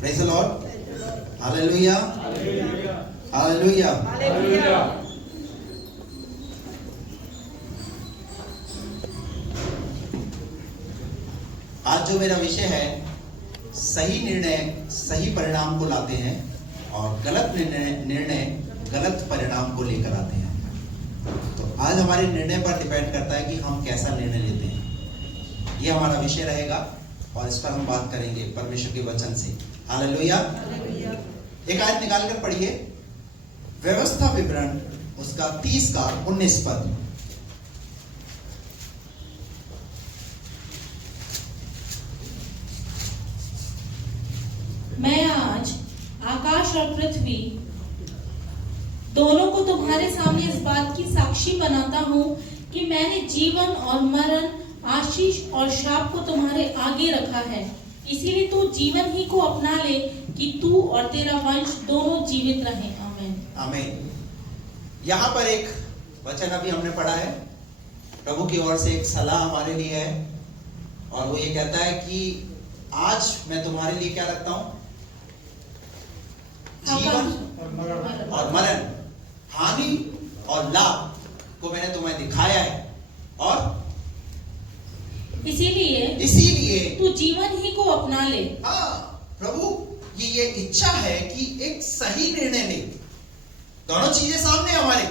Praise the Lord, hallelujah, hallelujah. आज जो मेरा विषय है, सही निर्णय सही परिणाम को लाते हैं और गलत निर्णय गलत परिणाम को लेकर आते हैं। तो आज हमारे निर्णय पर डिपेंड करता है कि हम कैसा निर्णय लेते हैं। ये हमारा विषय रहेगा और इस पर हम बात करेंगे परमेश्वर के वचन से। हालेलुया। एक आयत निकाल कर पढ़िए, व्यवस्था विवरण उसका 30 का 19 पद। मैं आज आकाश और पृथ्वी दोनों को तुम्हारे सामने इस बात की साक्षी बनाता हूँ कि मैंने जीवन और मरण, आशीष और शाप को तुम्हारे आगे रखा है। इसीलिए तू जीवन ही को अपना ले कि तू और तेरा वंश दोनों जीवित रहे। आमीन। आमीन। यहाँ पर एक वचन अभी हमने पढ़ा है, प्रभु की ओर से एक सलाह हमारे लिए है और वो ये कहता है कि आज मैं तुम्हारे लिए क्या रखता हूं? जीवन और मरण, हानि और लाभ को मैंने तुम्हें दिखाया है और इसीलिए तू जीवन ही को अपना ले। हाँ, प्रभु की ये इच्छा है कि एक सही निर्णय ले। दोनों चीजें सामने हमारे,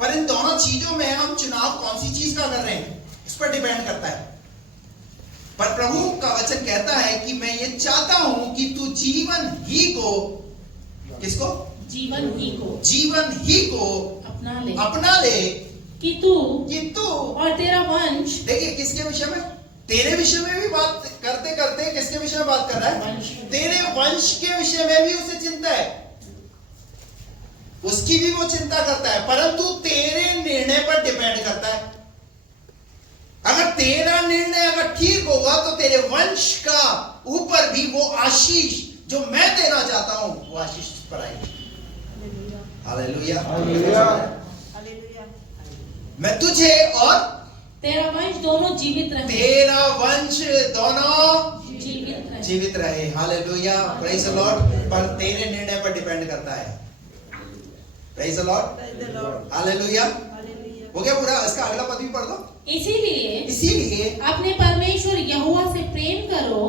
पर इन दोनों चीजों में हम चुनाव कौन सी चीज का कर रहे हैं इस पर डिपेंड करता है। पर प्रभु का वचन कहता है कि मैं ये चाहता हूं कि तू जीवन ही को, किसको? जीवन ही को अपना ले कि तू और तेरा वंश। देखिए किसके विषय में? तेरे विषय में भी बात करते करते किसके विषय में बात कर रहा है? तेरे वंश के विषय में भी उसे चिंता है, उसकी भी वो चिंता करता है, परंतु तेरे निर्णय पर डिपेंड करता है। अगर तेरा निर्णय अगर ठीक होगा तो तेरे वंश का ऊपर भी वो आशीष जो मैं देना चाहता हूं वो आशीष पर आएगी। हालेलुया, मैं तुझे और तेरा वंश दोनों जीवित रहे। तेरा वंश दोनों जीवित रहे। Hallelujah, praise the Lord. पर तेरे निर्णय पर डिपेंड करता है। Praise the Lord, hallelujah. हो गया पूरा? इसका अगला पद भी पढ़ दो। इसीलिए अपने परमेश्वर यहोवा से प्रेम करो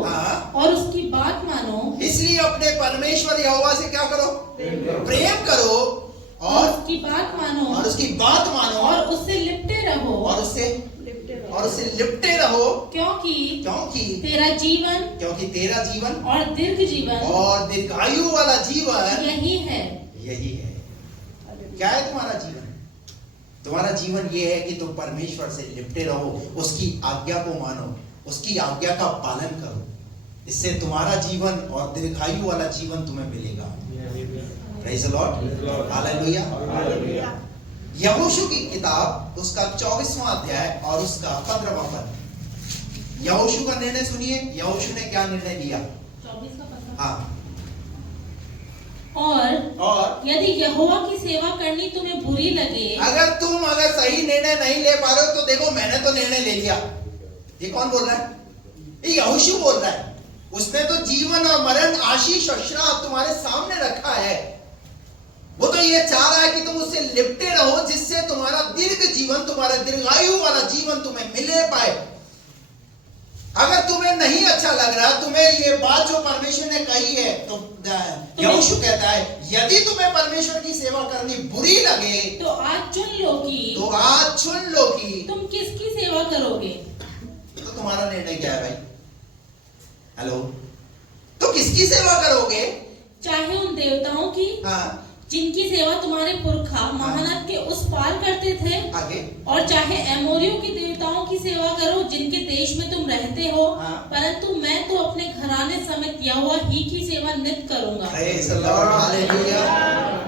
और उसकी बात मानो। इसलिए अपने परमेश्वर यहोवा से क्या करो? प्रेम करो और उसकी बात मानो और उससे लिपटे रहो और उससे लिपटे रहो। क्योंकि तेरा जीवन और दीर्घायु वाला जीवन यही है। क्या है तुम्हारा जीवन? तुम्हारा जीवन ये है कि तुम परमेश्वर से लिपटे रहो, उसकी आज्ञा को मानो, उसकी आज्ञा का पालन करो। इससे तुम्हारा जीवन और दीर्घायु वाला जीवन तुम्हें मिलेगा। Praise the Lord, hallelujah. यहोशू की किताब उसका 24वां अध्याय और उसका 15वां पद। यहोशू का निर्णय सुनिए, यहोशू ने क्या निर्णय लिया? 24 का 15। हाँ। और यदि यहोवा की सेवा करनी तुम्हें बुरी लगे, अगर सही निर्णय नहीं ले पा रहे हो तो देखो, मैंने तो निर्णय ले लिया। ये कौन बोल रहा है? ये यहोशू बोल रहा है। उसने तो जीवन और मरण, आशीष और श्राप तुम्हारे सामने रखा है। वो तो ये चाह रहा है कि तुम उससे लिपटे रहो, जिससे तुम्हारा दीर्घ जीवन, तुम्हारा दीर्घायु वाला जीवन तुम्हें मिले पाए। अगर तुम्हें नहीं अच्छा लग रहा, तुम्हें ये बात जो परमेश्वर ने कही है, तो यहोशू कहता है यदि तुम्हें परमेश्वर की सेवा करनी बुरी लगे तो आज चुन लो कि तुम किसकी सेवा करोगे। तो तुम्हारा निर्णय क्या है भाई? हेलो, तो किसकी सेवा करोगे? चाहे उन देवताओं की, हाँ, जिनकी सेवा तुम्हारे पुरखा महानद के उस पार करते थे, आगे, और चाहे एमोरियों की देवताओं की सेवा करो जिनके देश में तुम रहते हो। परंतु मैं तो अपने घराने समेत यहोवा ही की सेवा नित्य करूंगा। Praise the Lord, hallelujah.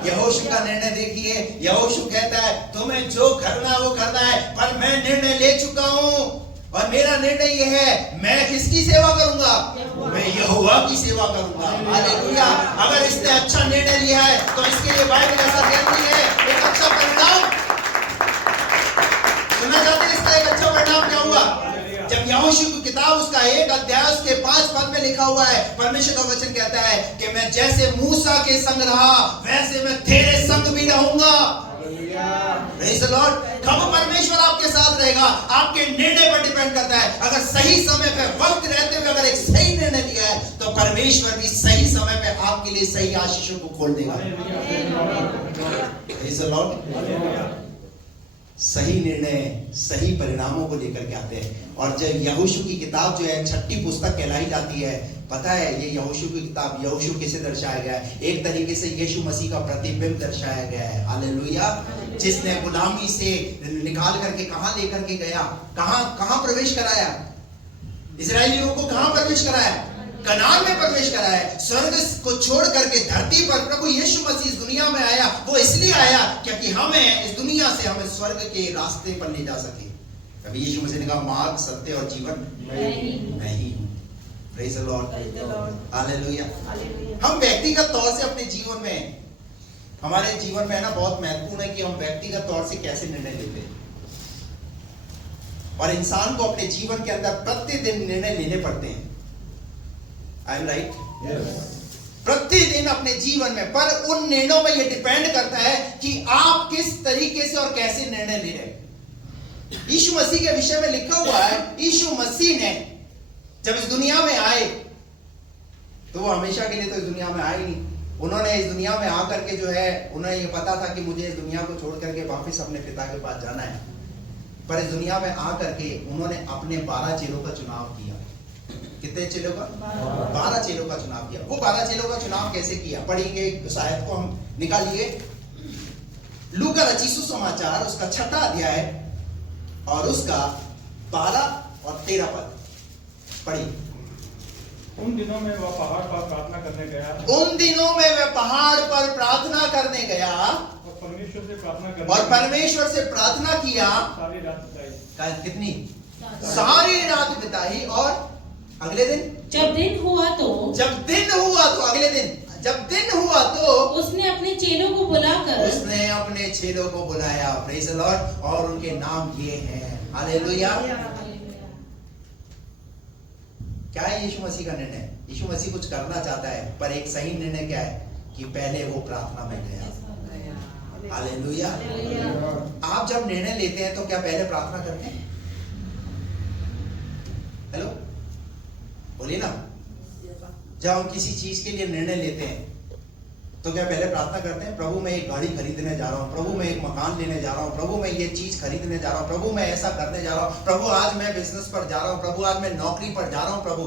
यहोशू का निर्णय देखिए। यहोशू कहता है तुम्हें जो करना वो करना है, पर मैं निर्णय ले चुका हूँ और मेरा निर्णय ये है, मैं किसकी सेवा करूंगा? मैं यहोवा की सेवा करूंगा। हालेलुया। अगर इसने अच्छा निर्णय लिया है तो इसके लिए बाइबल ऐसा कहती है एक अच्छा परिणाम। सुनना चाहते हैं इसका एक अच्छा परिणाम क्या हुआ? जब यहोशू की किताब उसका 1 अध्याय उसके 5 पद में लिखा हुआ है, परमेश्वर का वचन कहता है कि मैं जैसे मूसा के संग रहा वैसे मैं तेरे संग भी रहूंगा। Praise the Lord। कब परमेश्वर आपके साथ रहेगा आपके निर्णय पर डिपेंड करता है। अगर सही समय पे वक्त रहते हुए अगर एक सही निर्णय लिया है तो परमेश्वर भी सही समय पे आपके लिए सही आशीषों को खोल देगा। Praise the Lord। सही निर्णय सही परिणामों को लेकर के आते हैं। और जब यहोशू की किताब जो है छठी पुस्तक कहलाई जाती है, पता है ये यहोशू की किताब, यहोशू किसे दर्शाया गया है? एक तरीके से यीशु मसीह का प्रतिबिंब दर्शाया गया है। हालेलुया। जिसने गुलामी से निकाल करके कहां लेकर के गया, कहां प्रवेश कराया? इस्राएलियों को कहां प्रवेश कराया? कनान में प्रवेश कराया। स्वर्ग को छोड़ करके धरती पर प्रभु यीशु मसीह इस दुनिया में आया। वो इसलिए आया क्योंकि हमें इस दुनिया से हमें स्वर्ग के रास्ते पर ले जा सके। कभी यीशु मसीह ने कहा मार्ग सत्य और जीवन नहीं हूं। Praise the Lord. हालेलुया। हम व्यक्तिगत तौर से अपने जीवन में, हमारे जीवन में है ना, बहुत महत्वपूर्ण है कि हम व्यक्तिगत तौर से कैसे निर्णय लेते हैं। और इंसान को अपने जीवन के अंदर प्रतिदिन निर्णय लेने पड़ते हैं। I am right? प्रतिदिन अपने जीवन में, पर उन निर्णयों में यह डिपेंड करता है कि आप किस तरीके से और कैसे निर्णय ले रहे हैं। यीशु मसीह के विषय में लिखा हुआ है, यीशु मसीह ने जब इस दुनिया में आए तो वो हमेशा के लिए तो इस दुनिया में आए नहीं। उन्होंने इस दुनिया में आकर के जो है, उन्हें ये पता था कि मुझे इस दुनिया को छोड़ करके वापस अपने पिता के पास जाना है। पर इस दुनिया में आकर के उन्होंने अपने 12 चेलों का चुनाव किया। कितने चेलों का? 12 चेलों का चुनाव किया। वो 12 चेलों का चुनाव कैसे किया? पढ़ेंगे इस आयत को, हम निकालिए। लूका रचित सुसमाचार उसका 6वां अध्याय और उसका 12 और 13 पद पढ़िए। उन दिनों में वह पहाड़ पर प्रार्थना करने गया। उन दिनों में वह पहाड़ पर प्रार्थना करने गया और परमेश्वर से प्रार्थना किया। सारी रात बिताई। कितनी? सारी रात बिताई। और अगले दिन जब दिन हुआ तो अगले दिन जब दिन हुआ तो उसने अपने चेलों को बुलाया। Praise the Lord. और उनके नाम ये हैं। हालेलुया। क्या है यीशु मसीह का निर्णय? यीशु मसीह कुछ करना चाहता है, पर एक सही निर्णय क्या है कि पहले वो प्रार्थना में गया। हालेलुया। आप जब निर्णय लेते हैं तो क्या पहले प्रार्थना करते हैं? हेलो, बोलिए ना। जब हम किसी चीज के लिए निर्णय लेते हैं तो क्या पहले प्रार्थना करते हैं? प्रभु मैं एक गाड़ी खरीदने जा रहा हूं, प्रभु मैं एक मकान लेने जा रहा हूं, प्रभु मैं ये चीज खरीदने जा रहा हूं, प्रभु मैं ऐसा करने जा रहा हूं, प्रभु आज मैं बिजनेस पर जा रहा हूं, प्रभु आज मैं नौकरी पर जा रहा हूं। प्रभु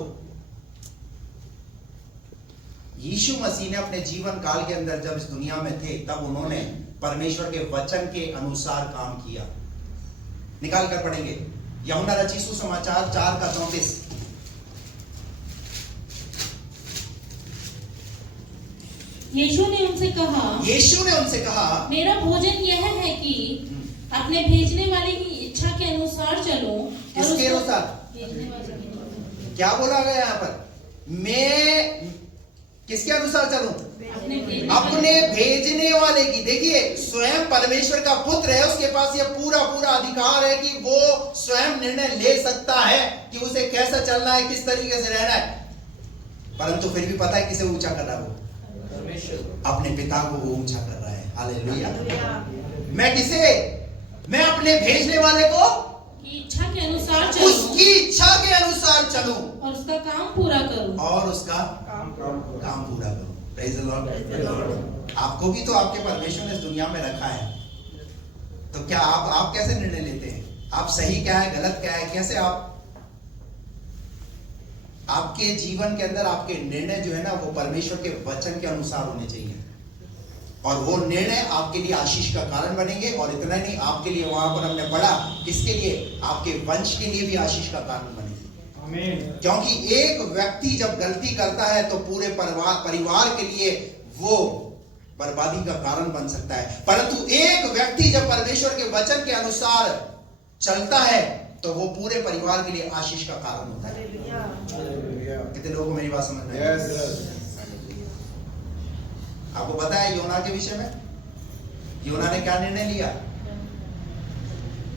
यीशु मसीह ने अपने जीवन काल के अंदर जब इस दुनिया में थे तब उन्होंने परमेश्वर के वचन के अनुसार काम किया। निकाल कर पढ़ेंगे यूहन्ना रचित सुसमाचार 4:34। यीशु ने उनसे कहा मेरा भोजन यह है कि अपने भेजने वाले की इच्छा के अनुसार चलो। किसके अनुसार? क्या बोला गया यहाँ पर? मैं किसके अनुसार चलूं? अपने भेजने वाले की। देखिए, स्वयं परमेश्वर का पुत्र है, उसके पास ये पूरा अधिकार है कि वो स्वयं निर्णय ले सकता है कि उसे कैसा चलना है, किस तरीके से रहना है। परंतु फिर भी पता है किसे ऊंचा कर रहा है? वो अपने पिता को वो ऊंचा कर रहा है। हालेलुया। मैं किसे? मैं अपने भेजने वाले को इच्छा के अनुसार चलूं, उसकी इच्छा के अनुसार चलूं और उसका काम पूरा करूं। काम पूरा करूं। Praise the Lord. आपको भी तो आपके परमेश्वर ने इस दुनिया में रखा है, तो क्या आप कैसे निर्णय लेते हैं? आप सही क्या है, गलत क्या है, कैसे आप आपके जीवन के अंदर आपके निर्णय जो है ना वो परमेश्वर के वचन के अनुसार होने चाहिए, और वो निर्णय आपके लिए आशीष का कारण बनेंगे। और इतना नहीं, आपके लिए वहां पर हमने पढ़ा किसके लिए? आपके वंश के लिए भी आशीष का कारण बनेंगे। आमीन। क्योंकि एक व्यक्ति जब गलती करता है तो पूरे परिवार के लिए वो बर्बादी का कारण बन सकता है, परंतु एक व्यक्ति जब परमेश्वर के वचन के अनुसार चलता है तो वो पूरे परिवार के लिए आशीष का कारण होता है। कितने लोगों को मेरी बात समझ में आई? आपको पता है योना के विषय में? योना ने क्या निर्णय लिया?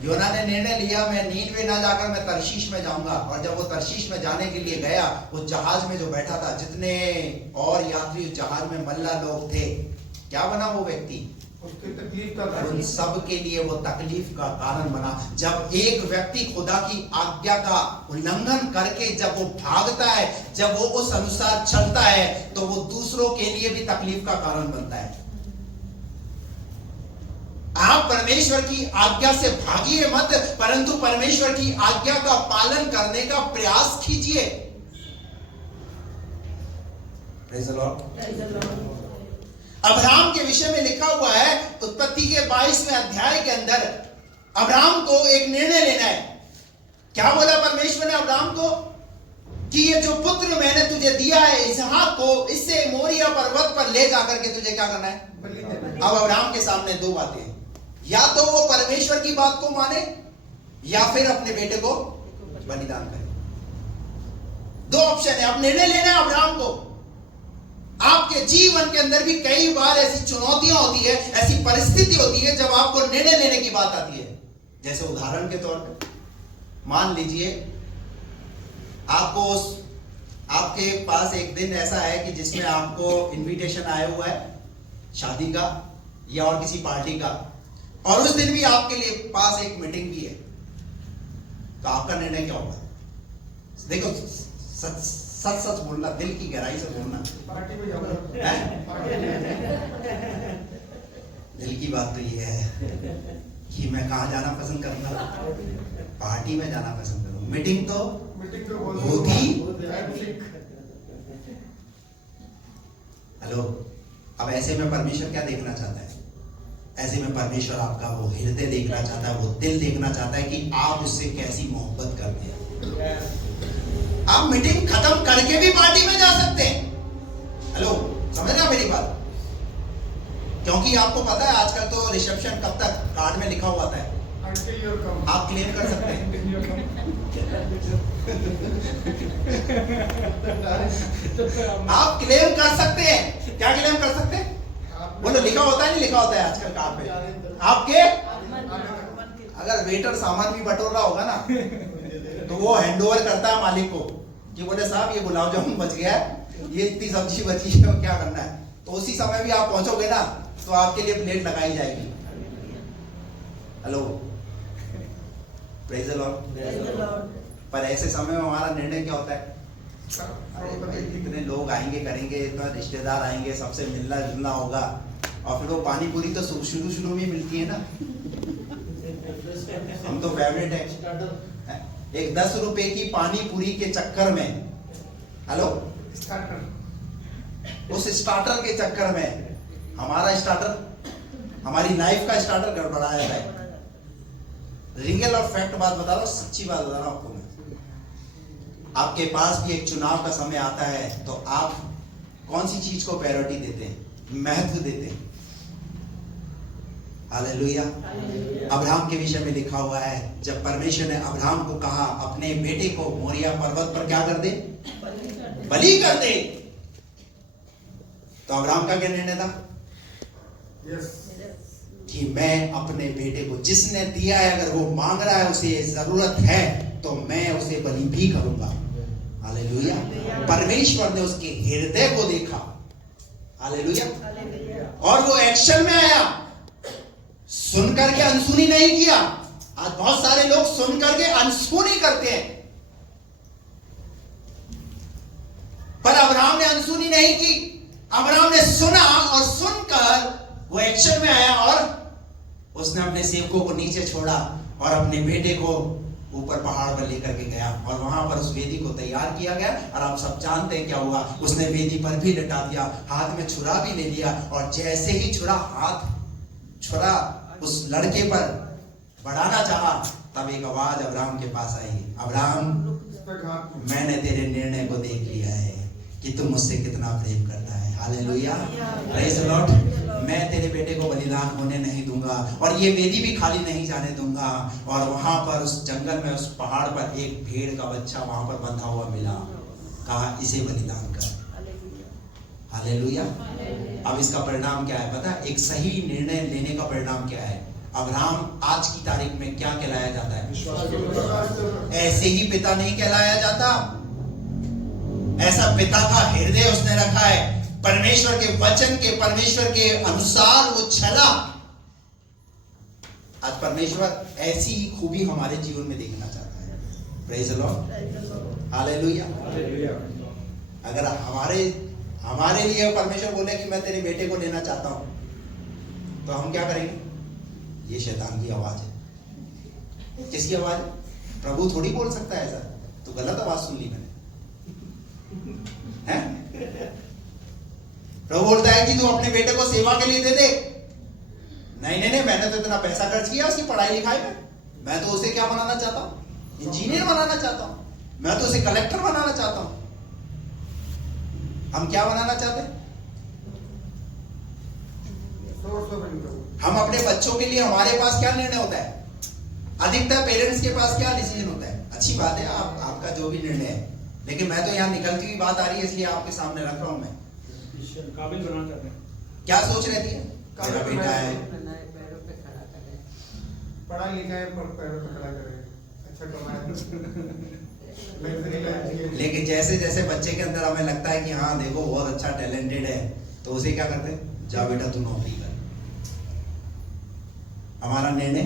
योना ने निर्णय लिया, मैं नीनवे ना जाकर मैं तर्शीश में जाऊंगा। और जब वो तर्शीश में जाने के लिए गया, उस जहाज में जो बैठा था, जितने और यात्री उस जहाज में मल्ला लोग थे, क्या बना वो व्यक्ति? उसकी तकलीफ का उन सब के लिए वो तकलीफ का कारण बना। जब एक व्यक्ति खुदा की आज्ञा का उल्लंघन करके जब वो भागता है, जब वो उस अनुसार चलता है, तो वो दूसरों के लिए भी तकलीफ का कारण बनता है। आप परमेश्वर की आज्ञा से भागिए मत, परंतु परमेश्वर की आज्ञा का पालन करने का प्रयास कीजिए। Praise the Lord. अब्राहम के विषय में लिखा हुआ है उत्पत्ति के 22वें अध्याय के अंदर, अब्राहम को एक निर्णय लेना है। क्या बोला परमेश्वर ने अब्राहम को? कि ये जो पुत्र मैंने तुझे दिया है इसहाक को, इससे मोरिया पर्वत पर ले जाकर के तुझे क्या करना है? अब अब्राहम के सामने दो बातें हैं, या तो वो परमेश्वर की बात को माने या फिर अपने बेटे को बलिदान करे। दो ऑप्शन है। अब निर्णय लेना है अब्राहम को। आपके जीवन के अंदर भी कई बार ऐसी चुनौतियां होती है, ऐसी परिस्थिति होती है जब आपको निर्णय लेने की बात आती है। जैसे उदाहरण के तौर पे मान लीजिए आपके पास एक दिन ऐसा है कि जिसमें आपको इनविटेशन आया हुआ है शादी का या और किसी पार्टी का, और उस दिन भी आपके लिए पास एक मीटिंग भी है, तो आपका निर्णय क्या होगा? देखो सच सच बोलना, दिल की गहराई से बोलना। पार्टी में जाऊंगा। दिल की बात तो ये है कि मैं कहाँ जाना पसंद करूंगा? पार्टी में जाना पसंद करूंगा। मीटिंग तो होगी। हेलो, अब ऐसे में परमेश्वर क्या देखना चाहता है? ऐसे में परमेश्वर आपका वो हृदय देखना चाहता है, वो दिल देखना चाहता है कि आप उससे कैसी मोहब्बत करते हैं। आप मीटिंग खत्म करके भी पार्टी में जा सकते हैं। हेलो, समझ रहे मेरी बात? क्योंकि आपको पता है आजकल तो रिसेप्शन कब तक कार्ड में लिखा हुआ है, आप क्लेम कर सकते हैं। आप क्लेम कर सकते हैं। क्या क्लेम कर सकते हैं? बोलो, लिखा होता है नहीं लिखा होता है आजकल कार्ड पे आपके? अगर वेटर सामान भी बटोर रहा होगा ना, तो वो हैंडओवर करता है मालिक को कि बोले साहब ये गुलाब जामुन बच गया है, ये इतनी सब्जी बची है, क्या करना है? तो उसी समय भी आप पहुंचोगे ना, तो आपके लिए प्लेट लगाई जाएगी। Hello, praise the Lord. पर ऐसे समय में हमारा निर्णय क्या होता है? अरे इतने लोग आएंगे करेंगे, इतना रिश्तेदार आएंगे, सबसे मिलना जुलना होगा, और फिर वो पानी पूरी तो शुरू में मिलती है ना, हम तो फेवरेट है। एक 10 रुपए की पानी पूरी के चक्कर में, हेलो, उस स्टार्टर के चक्कर में हमारा स्टार्टर, हमारी लाइफ का स्टार्टर गड़बड़ाया है। रियल और फैक्ट बात बता रहा हूं, सच्ची बात बता रहा हूं आपको मैं। आपके पास भी एक चुनाव का समय आता है, तो आप कौन सी चीज को प्रायोरिटी देते हैं, महत्व देते हैं? हालेलुया। अब्राहम के विषय में लिखा हुआ है, जब परमेश्वर ने अब्राहम को कहा अपने बेटे को मोरिया पर्वत पर क्या कर दे? बलि कर दे। तो अब्राहम का क्या निर्णय था? कि मैं अपने बेटे को, जिसने दिया है, अगर वो मांग रहा है, उसे जरूरत है, तो मैं उसे बलि भी करूंगा। हालेलुया। परमेश्वर ने उसके हृदय को देखा। हालेलुया। और वो एक्शन में आया, सुन करके अनसुनी नहीं किया। आज बहुत सारे लोग सुन करके अनसुनी करते हैं, पर अब्राहम ने अनसुनी नहीं की। अब्राहम ने सुना और सुनकर वो एक्शन में आया, और उसने अपने सेवकों को नीचे छोड़ा और अपने बेटे को ऊपर पहाड़ पर लेकर के गया, और वहां पर उस वेदी को तैयार किया गया। और आप सब जानते हैं क्या हुआ? उसने वेदी पर भी लटा दिया, हाथ में छुरा भी ले लिया, और जैसे ही छुरा उस लड़के पर बढ़ाना चाहा, तब एक आवाज अब्राहम के पास आई, अब्राहम, मैंने तेरे निर्णय को देख लिया है कि तुम मुझसे कितना प्रेम करता है। Hallelujah, praise the Lord. मैं तेरे बेटे को बलिदान होने नहीं दूंगा, और ये वेदी भी खाली नहीं जाने दूंगा। और वहां पर उस जंगल में, उस पहाड़ पर एक भेड़ का बच्चा वहां पर बंधा हुआ मिला। कहा इसे बलिदान कर। हालेलुया। अब इसका परिणाम क्या है पता है? एक सही निर्णय लेने का परिणाम क्या है? अब्राहम आज की तारीख में क्या कहलाया जाता है? विश्वास ऐसे ही पिता नहीं कहलाया जाता। ऐसा पिता का हृदय उसने रखा है, परमेश्वर के वचन के, परमेश्वर के अनुसार वो चला। आज परमेश्वर ऐसी ही खूबी हमारे जीवन में देखना चाहता है। Praise the Lord, hallelujah. अगर हमारे लिए परमेश्वर बोले कि मैं तेरे बेटे को लेना चाहता हूं, तो हम क्या करेंगे? ये शैतान की आवाज है। किसकी आवाज है? प्रभु थोड़ी बोल सकता है ऐसा, तो गलत आवाज सुन ली मैंने, हैं? प्रभु बोलता है कि तू अपने बेटे को सेवा के लिए दे दे। नहीं, मैंने तो इतना पैसा खर्च किया उसकी पढ़ाई लिखाई में, मैं तो उसे क्या बनाना चाहता हूं? इंजीनियर बनाना चाहता हूं, मैं तो उसे कलेक्टर बनाना चाहता हूं। हम क्या बनाना चाहते हैं? हम अपने बच्चों के लिए, हमारे पास क्या निर्णय होता है? अधिकतर पेरेंट्स के पास क्या डिसीजन होता है? अच्छी बात है, आपका जो भी निर्णय है, लेकिन मैं तो यहाँ निकलती हुई बात आ रही है, इसलिए आपके सामने रख रहा हूं। मैं काबिल बनाना चाहते हैं। क्या सोच रहती है? मेरा बेटा है, पढ़ा लिखा है, पर पैरों पे खड़ा करे, अच्छा कमाए, लेकिन जैसे जैसे बच्चे के अंदर हमें लगता है कि हाँ देखो बहुत अच्छा टैलेंटेड है, तो उसे क्या करते हैं? जा बेटा तू नौकरी कर। हमारा निर्णय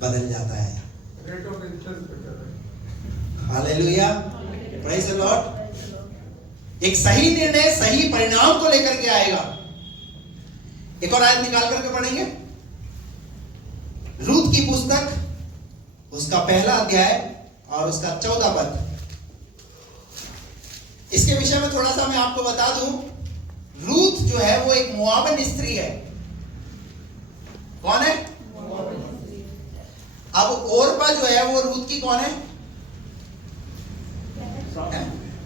बदल जाता है। रेट ऑफ इंटरेस्ट पे कर रहे हैं। Hallelujah, praise the Lord. एक सही निर्णय सही परिणाम को लेकर के आएगा। एक और आयत निकाल करके पढ़ेंगे, रूत की पुस्तक, उसका पहला अध्याय और उसका 14 पद। इसके विषय में थोड़ा सा मैं आपको बता दूं, रूत जो है वो एक मोआबिन स्त्री है। कौन है? अब ओरपा जो है वो रूत की कौन है?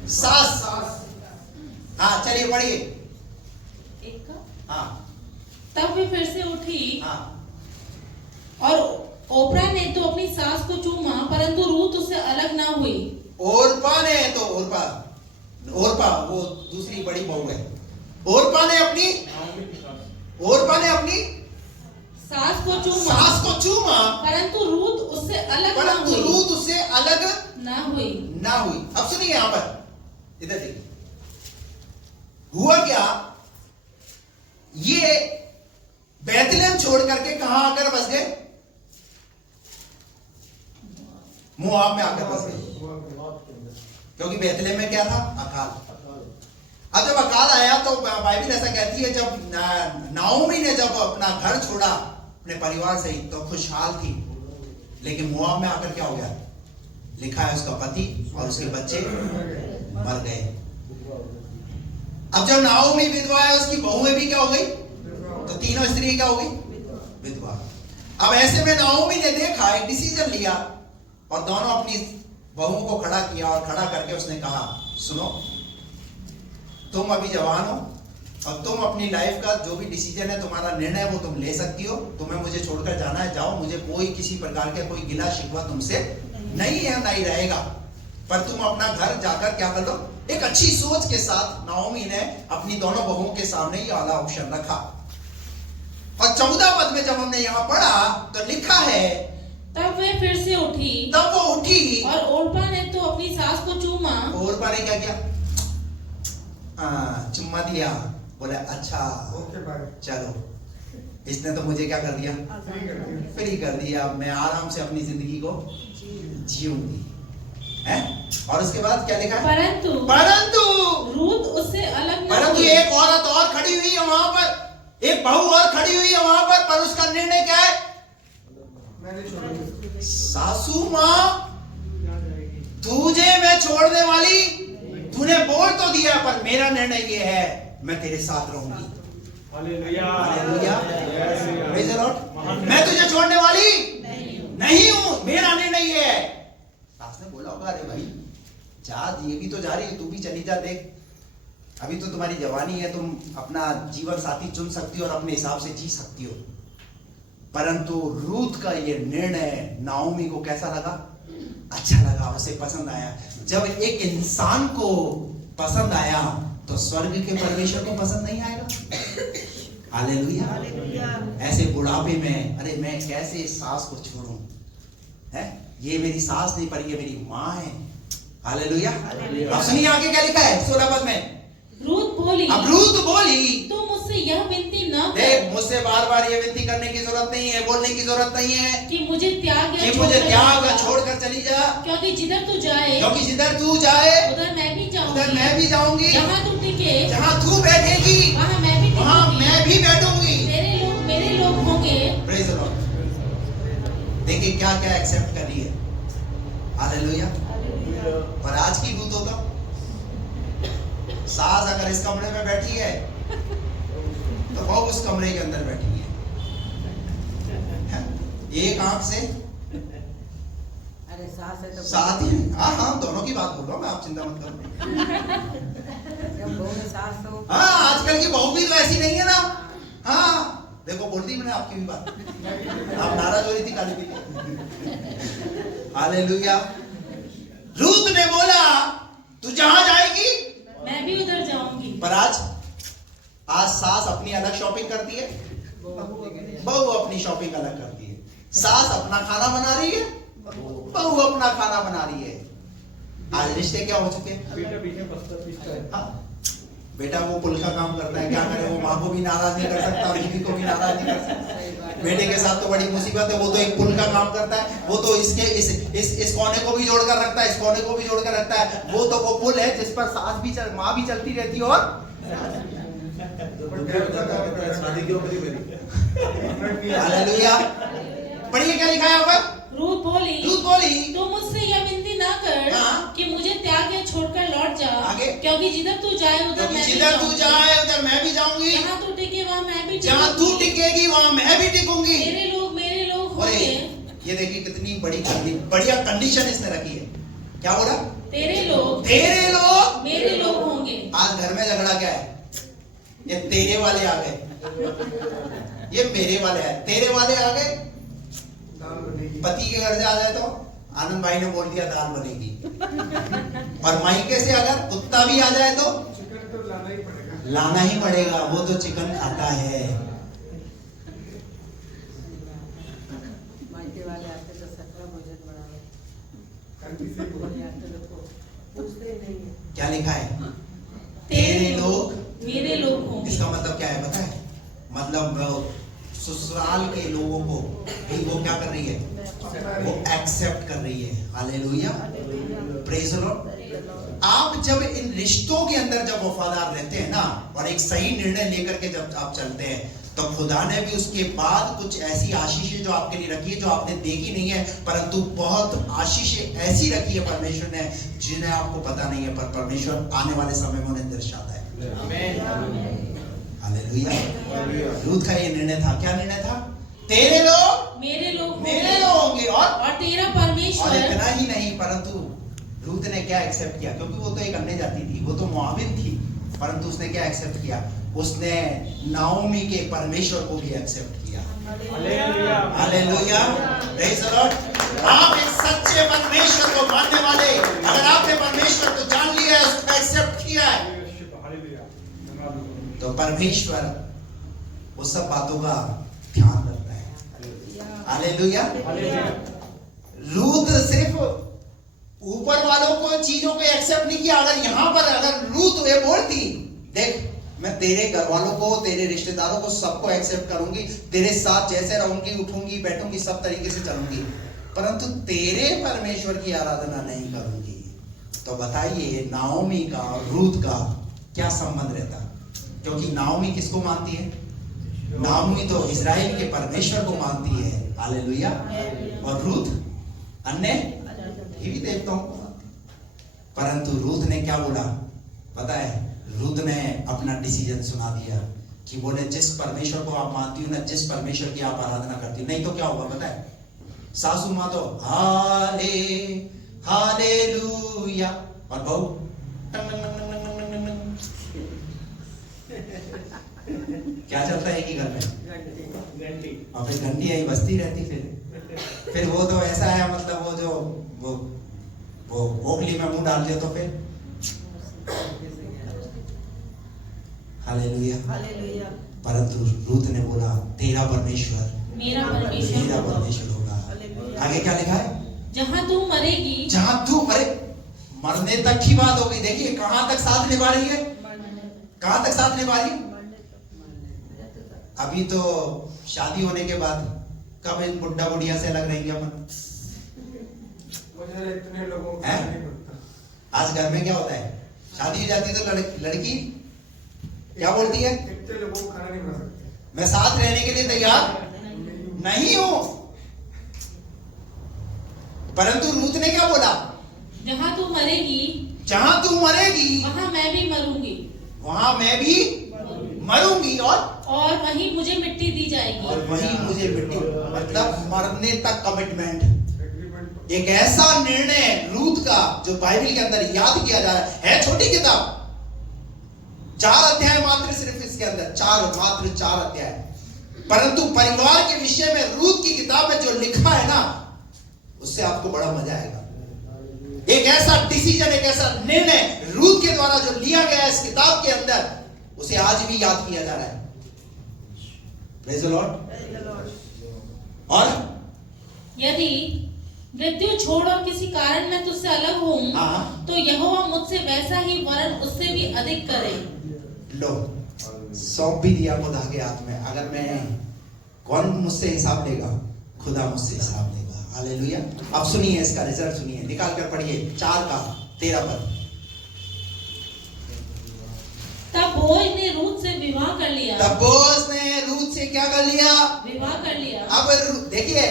सास। हाँ चलिए पढ़िए। एक का हाँ तब वे फिर से उठी हाँ और ओप्रा ने तो अपनी सास को चूमा, परंतु रूत उससे अलग ना हुई। ओरपा ने तो ओरपा वो दूसरी बड़ी बहू है। ओरपा ने अपनी सास को चूमा, परंतु रूत उससे अलग ना हुई। अब सुनिए यहां पर, इधर देखिए हुआ क्या। ये बैतलहम छोड़ करके कहां आकर बस गए? मोआब में आकर बस गए, क्योंकि बैतलहम में क्या था? अकाल। अब जब अकाल आया तो बाइबल ऐसा कहती है, जब नाओमी ने जब अपना घर छोड़ा अपने परिवार से, तो खुशहाल थी, लेकिन मोआब में आकर क्या हो गया? लिखा है उसका पति और उसके बच्चे मर गए। अब जब नाओमी विधवा है, उसकी बहुएं भी क्या हो गई? तो तीनों स्त्री क्या हो गई? विधवा। अब ऐसे में नाओमी ने देखा, एक डिसीजन लिया और दोनों अपनी बहुओं को खड़ा किया और खड़ा करके उसने कहा, सुनो तुम अभी जवान हो और तुम अपनी लाइफ का जो भी डिसीजन है, तुम्हारा निर्णय है, वो तुम ले सकती हो। तुम्हें मुझे छोड़कर जाना है, जाओ, मुझे कोई किसी प्रकार का कोई गिला शिकवा तुमसे नहीं है, नहीं रहेगा, पर तुम अपना घर जाकर क्या कर लो? एक अच्छी सोच के साथ नाओमी ने अपनी दोनों बहुओं के सामने ये वाला ऑप्शन रखा। और 14 पद में जब हमने यहां पढ़ा तो लिखा है, तब वे फिर से उठी, तब वो उठी और ओरपा ने तो अपनी सास को चूमा। ओरपा ने क्या किया? चुम्मा दिया, बोला अच्छा ओके बाय, चलो, इसने तो मुझे क्या कर दिया? फ्री कर दिया, मैं आराम से अपनी जिंदगी को जीऊंगी। हैं? और उसके बाद क्या लिखा है? परंतु रूत उससे अलग ना परंतु हुई। एक औरत और खड़ी हुई है वहां पर, एक बहू और खड़ी हुई है वहां पर उसका निर्णय क्या है? मैंने छोड़ी। सासू मां, तुझे मैं छोड़ने वाली, तूने बोल तो दिया, पर मेरा निर्णय ये है, मैं तेरे साथ रहूंगी। Hallelujah, hallelujah, praise the Lord. मैं तुझे छोड़ने वाली नहीं हूं, मेरा निर्णय ये है। सास ने बोला होगा, अरे भाई जा, ये भी तो जा रही है, तू भी चली जा, देख अभी तो तुम्हारी जवानी है, तुम अपना जीवन साथी चुन सकती हो और अपने हिसाब से जी सकती हो। परंतु रूत का ये निर्णय नाओमी को कैसा लगा? अच्छा लगा, उसे पसंद आया। जब एक इंसान को पसंद आया तो स्वर्ग के परमेश्वर को पसंद नहीं आएगा? हालेलुया। ऐसे बुढ़ापे में अरे मैं कैसे इस सास को छोड़ूं, है ये मेरी सास नहीं पर ये मेरी माँ है। हालेलुया। अब सुनिए आगे क्या लिखा है 16 पद में। रूत बोली, अब रूत बोली, तू मुझसे यह विनती न देख कर मुझसे बार बार ये विनती करने की जरूरत नहीं है, बोलने की जरूरत नहीं है कि मुझे त्याग या कि मुझे छोड़कर त्याग जा। छोड़कर चली जा, क्योंकि जिधर तू जाए क्योंकि जिधर तू जाए उधर मैं भी उधर मैं जाऊंगी, भी जाऊंगी, जहाँ तू टिके जहाँ तू बैठेगी वहाँ मैं भी वहाँ टिकूंगी। मैं भी बैठूंगी। तेरे लोग मेरे लोग होंगे। Praise the Lord. देखिए क्या क्या एक्सेप्ट कर रही है। हालेलुया। और आज की रूत होता सास अगर इस कमरे में बैठी है तो वो उस कमरे के अंदर बैठी है। एक आंख से अरे सास है तो साथ ही, हाँ हाँ दोनों की बात बोल रहा हूँ मैं, आप चिंता मत करो। जब बहू में सास तो हाँ आजकल की बहू भी तो ऐसी नहीं है ना। हाँ देखो बोल दी मैंने आपकी भी बात, आप नाराज हो रही थी काली पीली। हालेलुया। रूत ने बोला तू जहां जाएगी मैं भी उधर जाऊंगी। पर आज सास अपनी अलग शॉपिंग करती है, बहू अपनी शॉपिंग अलग करती है। सास अपना खाना बना रही है, बहू अपना खाना बना रही है। आज रिश्ते क्या हो चुके हैं। बेटा बीच में पछता है। हाँ, बेटा वो पुल का काम करता है, क्या करे, वो माँ को भी नाराज नहीं कर सकता, बीवी को भी नाराज नहीं कर सकता। बेटे के साथ तो बड़ी मुसीबत है, वो तो एक पुल का काम करता है, वो तो इसके इस कोने को भी जोड़कर रखता है, इस कोने को भी जोड़कर रखता है। वो तो वो पुल है जिस पर सास भी माँ भी चलती रहती है और शादी क्यों करी मेरी। हालेलुया। पढ़िए क्या लिखा है यहाँ पर। रूत बोली, तू मुझसे यह विनती न कर हाँ। कि मुझे त्याग या छोड़कर लौट जा। आगे? क्योंकि जिधर तू जाए उधर मैं भी जिधर तू जाऊंगी। जाए उधर मैं भी जाऊंगी, जहाँ तू टिके वहाँ मैं भी जहाँ तू टिकेगी वहाँ मैं भी टिकूंगी। तेरे लोग मेरे लोग और होंगे। ये देखिए कितनी बढ़िया कंडीशन इसने रखी है। क्या बोला। तेरे लोग मेरे लोग होंगे। आज घर में झगड़ा क्या है, ये तेरे वाले आ गए, ये मेरे वाले हैं, तेरे वाले आ गए। दाल बनेगी। पति के घर से आ जाए तो आनंद भाई ने बोल दिया दाल बनेगी, और मायके से अगर कुत्ता भी आ जाए तो चिकन तो लाना ही पड़ेगा। लाना ही पड़ेगा, वो तो चिकन खाता है। मायके वाले आते तो सत्रह भोजन बनाओ, कंठी से बोल। कोई आते तो पूछते ही नहीं है। क्या लिखा है। तेरे लोग मेरे लोग होंगे। इसका मतलब क्या है पता है, मतलब ससुराल के लोगों को भी वो क्या कर रही है, वो एक्सेप्ट कर रही है। हालेलुया। Praise the Lord. आप जब इन रिश्तों के अंदर जब वफादार रहते हैं ना, और एक सही निर्णय लेकर के जब आप चलते हैं, तो खुदा ने भी उसके बाद कुछ ऐसी आशीषें जो आपके लिए रखी है जो आपने देखी नहीं है, परंतु बहुत आशीषें ऐसी रखी है परमेश्वर ने जिन्हें आपको पता नहीं है, पर परमेश्वर आने वाले समय में उन्हें दर्शाता है। हालेलुया। रूत का ये निर्णय था। क्या निर्णय था। तेरे लोग मेरे लोग होंगे और तेरा और परमेश्वर। इतना ही नहीं, परंतु रूत ने क्या एक्सेप्ट किया, क्योंकि वो तो एक अन्य जाति थी, वो तो मोआबिन थी, परंतु उसने क्या एक्सेप्ट किया, उसने नाओमी के परमेश्वर को भी एक्सेप्ट किया। Hallelujah. Hallelujah. Praise the Lord. आप एक सच्चे परमेश्वर को मानने वाले, अगर आपने परमेश्वर को जान लिया है, उसको एक्सेप्ट किया है, तो परमेश्वर उस सब बातों का ध्यान रखता है। हालेलुया। रूत सिर्फ ऊपर वालों को चीजों को एक्सेप्ट नहीं किया। अगर यहां पर अगर रूत ये बोलती, देख मैं तेरे घर वालों को, तेरे रिश्तेदारों को, सबको एक्सेप्ट करूंगी, तेरे साथ जैसे रहूंगी, उठूंगी, बैठूंगी, सब तरीके से चलूंगी, परंतु तेरे परमेश्वर की आराधना नहीं करूंगी, तो बताइए नाओमी का और रूत का क्या संबंध रहता। क्योंकि नाओमी किसको मानती है, नाओमी तो इजराइल के परमेश्वर को मानती है। हालेलुया। और रूत अन्य देवी देवताओं को। परंतु रूत ने क्या बोला पता है, रूत ने अपना डिसीजन सुना दिया कि बोले जिस परमेश्वर को आप मानती हो ना, जिस परमेश्वर की आप आराधना करती हो, नहीं तो क्या होगा पता है, सासू माँ तो हालेलुया, और बहू क्या चलता है एक ही घर में, घंटी। और फिर घंटी यही बजती रहती। फिर वो तो ऐसा है, मतलब वो जो वो ओखली में मुंह डाल दिया तो फिर हालेलुया। हालेलुया। परंतु रूत ने बोला तेरा परमेश्वर मेरा मेरा परमेश्वर परमेश्वर होगा। आगे क्या लिखा है? जहाँ तू मरेगी, जहां तू मरे, मरने तक की बात हो गई। देखिए कहां तक साथ निभा रही है, कहां तक साथ निभा रही है। अभी तो शादी होने के बाद कब इन बुढ़ा बुढ़िया से अलग रहेंगे अपन? मुझे इतने लोगों को हैं? नहीं पता। आज घर में क्या होता है, शादी हो जाती है तो लड़की क्या बोलती है? इतने लोगों को खाना नहीं बना सकते। मैं साथ रहने के लिए तैयार नहीं हूं। परंतु रूत ने क्या बोला? जहाँ तू मरेगी, जहां तू मरेगी वहाँ मैं भी मरूंगी, वहां मैं भी मरूंगी और वहीं मुझे मिट्टी दी जाएगी। और वहीं मुझे मिट्टी, मतलब मरने तक कमिटमेंट। एग्रीमेंट। एक ऐसा निर्णय रूत का जो बाइबल के अंदर याद किया जा रहा है। छोटी किताब, 4 अध्याय मात्र, सिर्फ इसके अंदर मात्र 4 अध्याय, परंतु परिवार के विषय में रूत की किताब में जो लिखा है ना, उससे आपको बड़ा मजा आएगा। एक ऐसा डिसीजन, एक ऐसा निर्णय रूत के द्वारा जो लिया गया है इस किताब के अंदर, उसे आज भी याद किया जा रहा है। Praise the Lord. और यदि मृत्यु छोड़ और किसी कारण मैं तुझसे अलग हूँ, हाँ। तो यहोवा मुझसे वैसा ही वरन उससे भी अधिक करे। लो, सौंप भी दिया खुदा के हाथ में। अगर मैं, कौन मुझसे हिसाब लेगा? खुदा मुझसे हिसाब लेगा। हालेलुया। अब सुनिए इसका रिजल्ट, सुनिए, निकाल कर पढ़िए 4 का 13 पर। तब बोअज ने रूत से विवाह कर लिया। तब बोअज ने रूत से क्या कर लिया? विवाह कर लिया। अब देखिए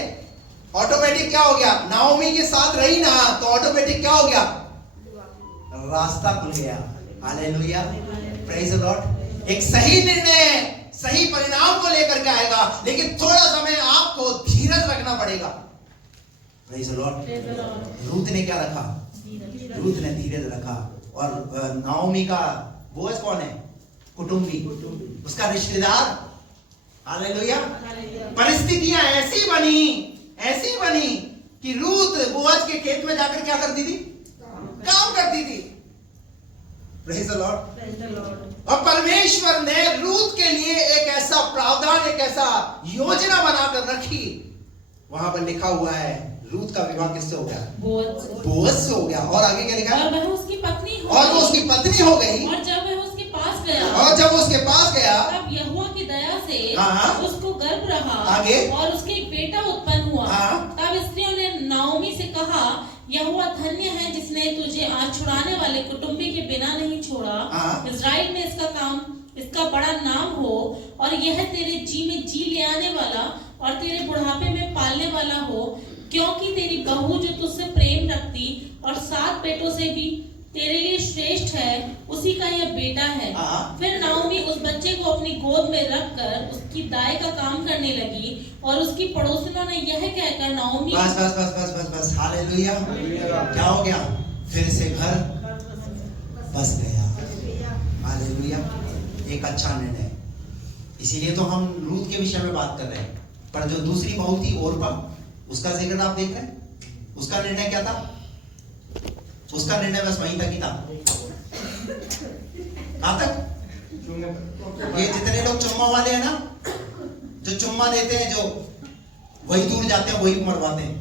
ऑटोमेटिक क्या हो गया? नाओमी के साथ रही ना, तो ऑटोमेटिक क्या हो गया? रास्ता खुल गया। Hallelujah, praise the Lord. एक सही निर्णय सही परिणाम को लेकर के आएगा, लेकिन थोड़ा समय आपको धीरज रखना पड़ेगा। Praise the Lord. रूत ने क्या रखा? रूत ने धीरज रखा। और नाओमी का बोअज कौन है? कुटुंबी, उसका रिश्तेदार। हालेलुया। परिस्थितियां ऐसी बनी कि रूत बोअज के खेत में जाकर क्या करती थी? काम करती थी। Praise the Lord. और परमेश्वर ने रूत के लिए एक ऐसा प्रावधान, एक ऐसा योजना बनाकर रखी। वहां पर लिखा हुआ है रूत का विवाह किससे हो गया? बोअज से हो गया। और आगे क्या लिखा? और वह उसकी पत्नी हो और वो उसकी पत्नी हो गई। और जब वह उसके पास गया, और जब उसके पास गया, तब यहोवा की दया से हाँ। उसको गर्भ रहा। आगे? और उसके एक बेटा उत्पन्न हुआ। हाँ। तब स्त्रियों ने नाओमी से कहा, यहोवा धन्य है जिसने तुझे आज छुड़ाने वाले कुटुंबी के बिना नहीं छोड़ा। हाँ। इस्राएल में इसका बड़ा नाम हो, और यह तेरे जी में जी ले आने वाला और तेरे बुढ़ापे में पालने वाला हो, क्योंकि तेरी बहू जो तुझसे प्रेम रखती और 7 बेटों से भी तेरे लिए श्रेष्ठ है, उसी का यह बेटा है। हाँ। फिर नाओमी उस बच्चे को अपनी गोद में रखकर उसकी दाई का काम करने लगी, और उसकी पड़ोसिनों ने यह कहकर नाओमी बस हालेलुया। क्या हो गया? फिर से घर बस गया। हालेलुया। एक अच्छा निर्णय। इसीलिए तो हम रूत के विषय में बात कर रहे हैं। पर जो दूसरी बहू थी ओरपा, उसका जिक्र आप देख रहे हैं। उसका निर्णय क्या था? उसका निर्णय बस वहीं तक ही था। कहां तक? ये जितने लोग चुम्मा वाले हैं ना, जो चुम्मा देते हैं, जो वही दूर जाते हैं, वही मरवाते हैं।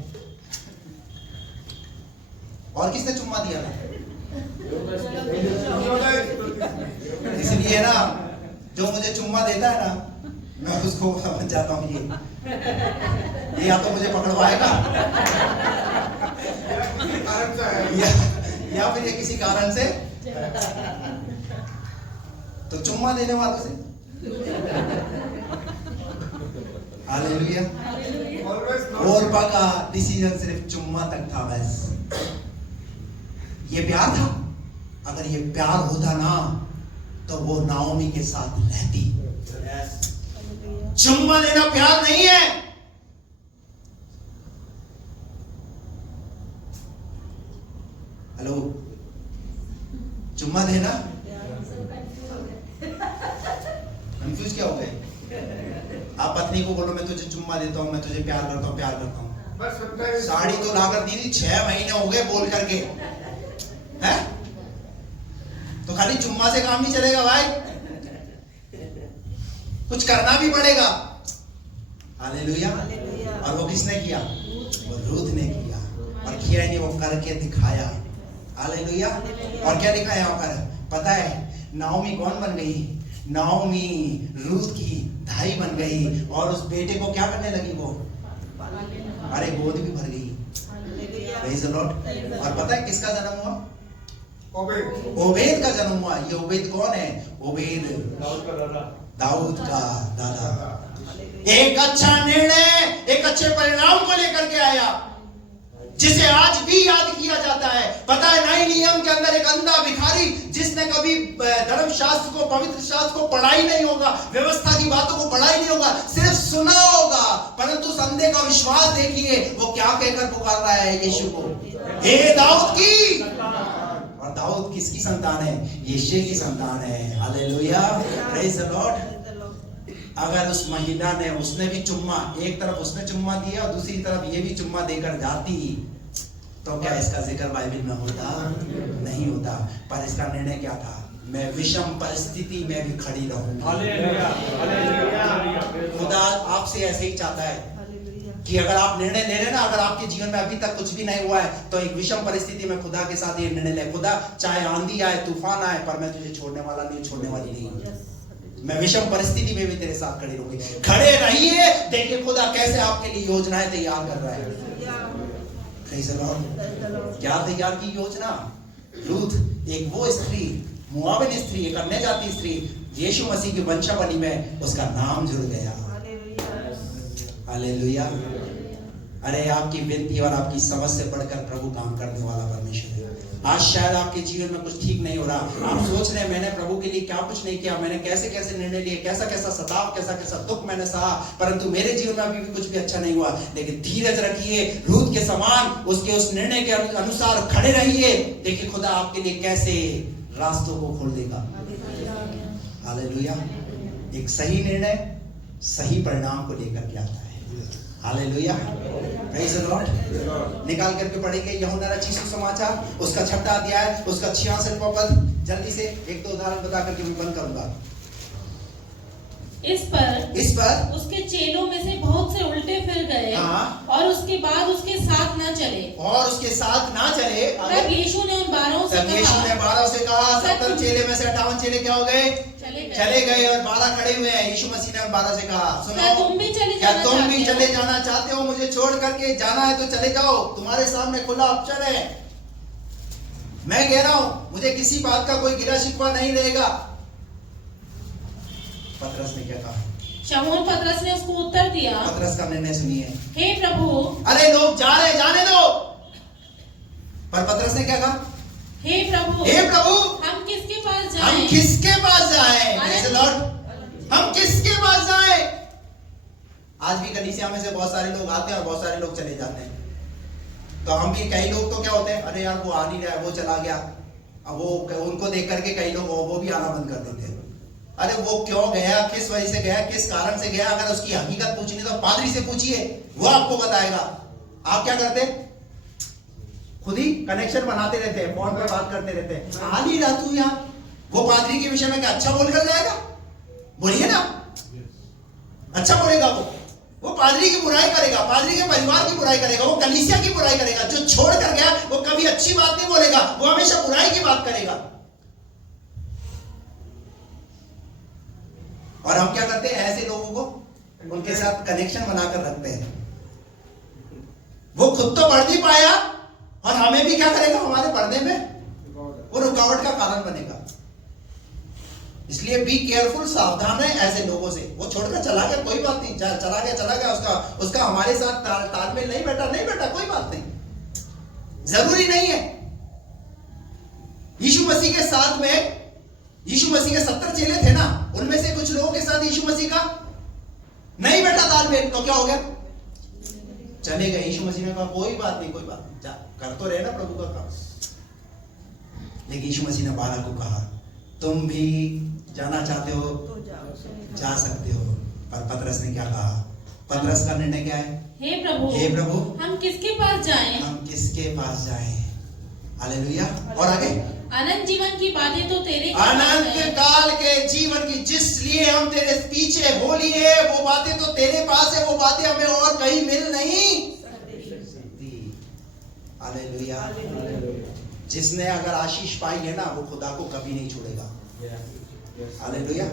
और किसने चुम्मा दिया था? इसलिए ना, जो मुझे चुम्मा देता है ना, मैं उसको समझ जाता हूँ ये या तो मुझे पकड़वाएगा या फिर ये किसी कारण से, तो चुम्मा देने वालों से। हालेलुया। ओरपा का डिसीजन सिर्फ चुम्मा तक था बस। ये प्यार था। अगर ये प्यार होता ना, तो वो नाओमी के साथ रहती। चुम्मा देना प्यार नहीं है। हेलो, चुम्मा देना? कंफ्यूज क्या हो गए? आप पत्नी को बोलो मैं तुझे चुम्मा देता हूं, मैं तुझे प्यार करता हूं, प्यार करता हूं। साड़ी तो लाकर दी थी, 6 महीने हो गए बोल करके, है? तो खाली चुम्मा से काम नहीं चलेगा भाई। कुछ करना भी पड़ेगा। हालेलुया। हालेलुया। और वो किसने किया? वो रूथ ने किया, और किया ही नहीं, वो करके दिखाया। हालेलुया। और क्या दिखाया होकर? पता है नाओमी कौन बन गई? नाओमी रूथ की धाई बन गई, और उस बेटे को क्या करने लगी वो? अरे गोद भी भर गई। Praise the Lord। और पता है किसका जन्म हुआ? ओबेद। ओबेद का जन्म हुआ। ये ओबेद कौन है? ओबेद दाऊद का दादा। दाऊद का दादा। एक अच्छा निर्णय, एक अच्छे परिणाम को लेकर के आया, जिसे आज भी याद किया जाता है। पता है नए नियम के अंदर एक अंधा भिखारी, जिसने कभी धर्म शास्त्र को, पवित्र शास्त्र को पढ़ा ही नहीं होगा, व्यवस्था की बातों को पढ़ा ही नहीं होगा, सिर्फ सुना होगा, परंतु उस अंधे का विश्वास देखिए, वो क्या कहकर पुकार रहा है यीशु को, हे दाऊद की। और दाऊद किसकी संतान है? यीशु की संतान है। हालेलुया। Praise the Lord. अगर उस महिला ने, उसने भी चुम्मा, एक तरफ उसने चुम्मा दिया और दूसरी तरफ ये भी चुम्मा देकर जाती, तो क्या इसका जिक्र बाइबल में होता? नहीं होता। पर इसका निर्णय क्या था? मैं विषम परिस्थिति में भी खड़ी रहूंगी। हालेलुया। हालेलुया। खुदा आपसे ऐसे ही चाहता है कि अगर आप निर्णय ले रहे ना, अगर आपके जीवन में अभी तक कुछ भी नहीं हुआ है, तो एक विषम परिस्थिति में खुदा के साथ ये निर्णय ले, खुदा चाहे आंधी आए, तूफान आए, पर मैं तुझे छोड़ने वाला नहीं, छोड़ने वाली नहीं। मैं विषम परिस्थिति में भी तेरे साथ खड़ी रहूंगी। खड़े रहिए, देखिए खुदा कैसे आपके लिए योजनाएं तैयार कर रहा है। Praise the Lord। क्या तैयार की योजना? रूथ एक वो स्त्री, मोआबिन स्त्री, एक अन्य जाति स्त्री, यीशु मसीह की वंशावली में उसका नाम जुड़ गया। हालेलुया। अरे आपकी विनती और आपकी समझ से बढ़कर प्रभु काम करने वाला परमेश्वर है। आज शायद आपके जीवन में कुछ ठीक नहीं हो रहा, आप सोच रहे हैं मैंने प्रभु के लिए क्या कुछ नहीं किया, मैंने कैसे कैसे निर्णय लिए, कैसा कैसा सताव, कैसा कैसा दुख मैंने सहा, परंतु मेरे जीवन में अभी भी कुछ भी अच्छा नहीं हुआ। लेकिन धीरज रखिए, रूथ के समान उसके उस निर्णय के अनुसार खड़े रहिए, देखिए खुदा आपके लिए कैसे रास्तों को खोल देगा। हालेलुया। एक सही निर्णय सही परिणाम को लेकर के आता है। हालेलुया। Praise the Lord. निकाल करके पढ़ेंगे यूहन्ना रचित सुसमाचार, उसका 6वां अध्याय, उसका 66वां पद। जल्दी से एक दो उदाहरण बता करके मैं बंद करूंगा। इस पर उसके चेलों में से बहुत से उल्टे फिर गए। हाँ। और उसके बाद उसके साथ ना चले। तब यीशु ने उन 12 से कहा, यीशु ने 12 से कहा, 70 चेले में से 58 चेले क्या हो गए? चले गए, और 12 खड़े हुए हैं। यीशु मसीह ने 12 से कहा, सुनो, क्या तुम भी चले जाना चाहते हो? मुझे छोड़ करके जाना है तो चले जाओ, तुम्हारे सामने खुला ऑप्शन है। मैं कह रहा हूं, मुझे किसी बात का कोई गिला शिकवा नहीं रहेगा। पतरस ने क्या कहा? शमौन पतरस ने उसको उत्तर दिया, पतरस का निर्णय सुनिए, हे प्रभु। अरे लोग जा रहे, जाने दो। पर पतरस ने क्या कहा? हे प्रभु, हम किसके पास जाएं? हम किसके पास जाएं? Praise the Lord. हम किसके पास जाएं? आज भी कलीसिया में से बहुत सारे लोग आते हैं और बहुत सारे लोग चले जाते हैं। तो हम भी, कई लोग तो क्या होते हैं, अरे यार वो आ नहीं रहा है, वो चला गया। अब वो उनको देख करके कई लोग वो भी आना बंद कर देते हैं। अरे वो क्यों गया, किस वजह से गया, किस कारण से गया? अगर उसकी हकीकत पूछनी तो पादरी से पूछिए, वो आपको बताएगा। आप क्या करते? खुद ही कनेक्शन बनाते रहते हैं, फोन पर बात करते रहते हैं। आ नहीं रहा तू यहाँ, वो पादरी के विषय में क्या अच्छा बोल कर जाएगा? बोलिए ना, अच्छा बोलेगा वो पादरी की बुराई करेगा, पादरी के परिवार की बुराई करेगा, वो कलीसिया की बुराई करेगा। जो छोड़ कर गया वो कभी अच्छी बात नहीं बोलेगा, वो हमेशा बुराई की बात करेगा। और हम क्या करते हैं? ऐसे लोगों को उनके साथ कनेक्शन बनाकर रखते हैं। वो खुद तो बढ़ नहीं पाया और हमें भी क्या करेगा? हमारे बढ़ने में वो रुकावट का कारण बनेगा। इसलिए बी केयरफुल, सावधान है ऐसे लोगों से। वो छोड़कर चला गया, कोई बात नहीं, चला गया, उसका हमारे साथ तालमेल नहीं बैठा, कोई बात नहीं, जरूरी नहीं है। यीशु मसीह के साथ में, यीशु मसीह के 70 चेले थे ना, उनमें से कुछ लोगों के साथ यीशु मसीह का नहीं बैठा तालमेल, तो क्या हो गया? चले गए। यीशु मसीह ने कहा कोई बात नहीं, जा, कर तो रहे ना प्रभु का काम। लेकिन यीशु मसीह ने 12 को कहा, तुम भी जाना चाहते हो तो जा सकते हो। पर पतरस ने क्या कहा? पतरस का निर्णय क्या है? हे प्रभु, हम किसके पास जाएं? हालेलुया। और आगे अनंत जीवन की बातें तो तेरे ही अनंत पास है। काल के जीवन की जिस लिए हम तेरे पीछे हो लिए, वो बातें तो तेरे पास है, वो बातें हमें और कहीं मिल नहीं सकती। हालेलुया। जिसने अगर आशीष पाई है ना, वो खुदा को कभी नहीं छोड़ेगा। हालेलुया।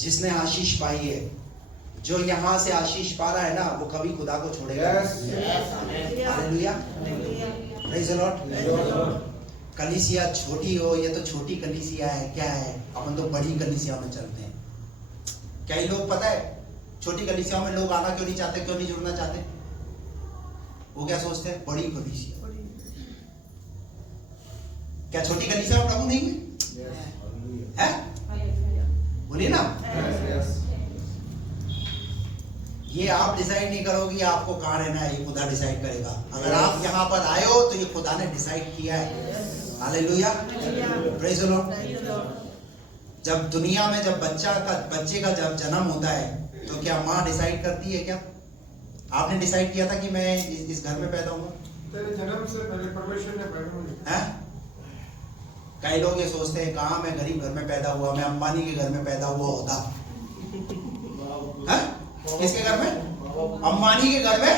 जिसने आशीष पाई है, जो यहां से आशीष पा रहा है ना, वो कभी खुदा को छोड़ेगा। हालेलुया। Praise the Lord. कलीसिया छोटी हो, ये तो छोटी कलीसिया है, क्या है, अपन तो बड़ी कलीसिया में चलते हैं। कई लोग पता है छोटी कलीसिया में लोग आना क्यों नहीं चाहते, क्यों नहीं जुड़ना चाहते? वो क्या सोचते हैं, बड़ी कलीसिया। क्या छोटी कलीसिया में प्रभु नहीं है? बोलिए ना। ये आप डिसाइड नहीं करोगे आपको कहाँ रहना है, ये खुदा डिसाइड करेगा। अगर आप यहाँ पर आए हो तो ये खुदा ने डिसाइड किया है। हालेलुया। Praise the Lord. जब दुनिया में जब बच्चे का जब जन्म होता है, तो क्या माँ डिसाइड करती है? क्या आपने डिसाइड किया था कि मैं इस घर में पैदा हुआ? तेरे जन्म से पहले परमेश्वर ने पैदा किया। कई लोग ये सोचते हैं, कहाँ मैं गरीब घर में पैदा हुआ, मैं अंबानी के घर में पैदा हुआ होता। किसके घर में? अंबानी के घर में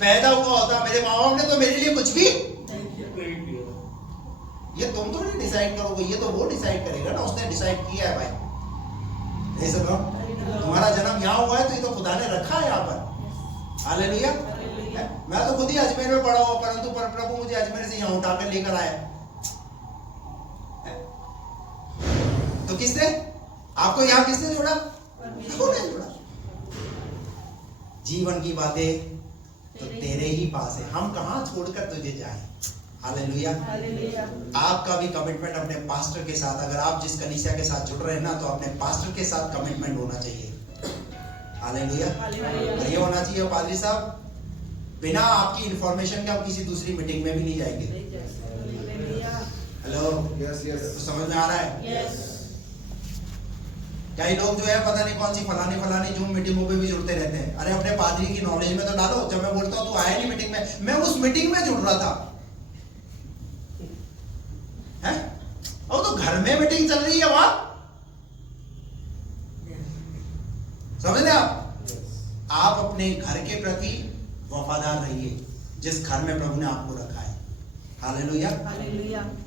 पैदा हुआ होता। मेरे माँ बाप ने तो मेरे लिए कुछ भी, ये तुम तो नहीं डिसाइड करोगे, ये तो वो डिसाइड करेगा ना, उसने डिसाइड किया है भाई। ऐसा तुम्हारा जन्म यहाँ हुआ है तो ये तो खुदा ने रखा है यहाँ पर। हालेलुया। मैं तो खुद ही अजमेर में पढ़ा हुआ, परंतु प्रभु मुझे अजमेर से यहाँ उठाकर लेकर आया। तो किसने आपको यहाँ किसने जोड़ा? प्रभु ने जोड़ा। जीवन की बातें तो तेरे ही पास है, हम कहाँ छोड़कर तुझे जाएं। हालेलुया। आपका भी कमिटमेंट अपने पास्टर के साथ, अगर आप जिस कलीसिया के साथ जुड़ रहे हैं ना, तो अपने पास्टर के साथ कमिटमेंट होना चाहिए। हालेलुया। और ये होना चाहिए, पादरी साहब, बिना आपकी इंफॉर्मेशन के हम किसी दूसरी मीटिंग में भी नहीं जाएंगे। हेलो, तो समझ में आ रहा है? कई लोग जो है पता नहीं कौन सी फलानी जूम मीटिंगों पे भी जुड़ते रहते हैं। अरे अपने पादरी की नॉलेज में तो डालो। जब मैं बोलता हूँ तू आया नहीं मीटिंग में, मैं उस मीटिंग में जुड़ रहा था, है? और तो घर में मीटिंग चल रही है वहां, समझ रहे आप अपने घर के प्रति वफादार रहिए, जिस घर में प्रभु ने आपको रखा है। हालेलुया।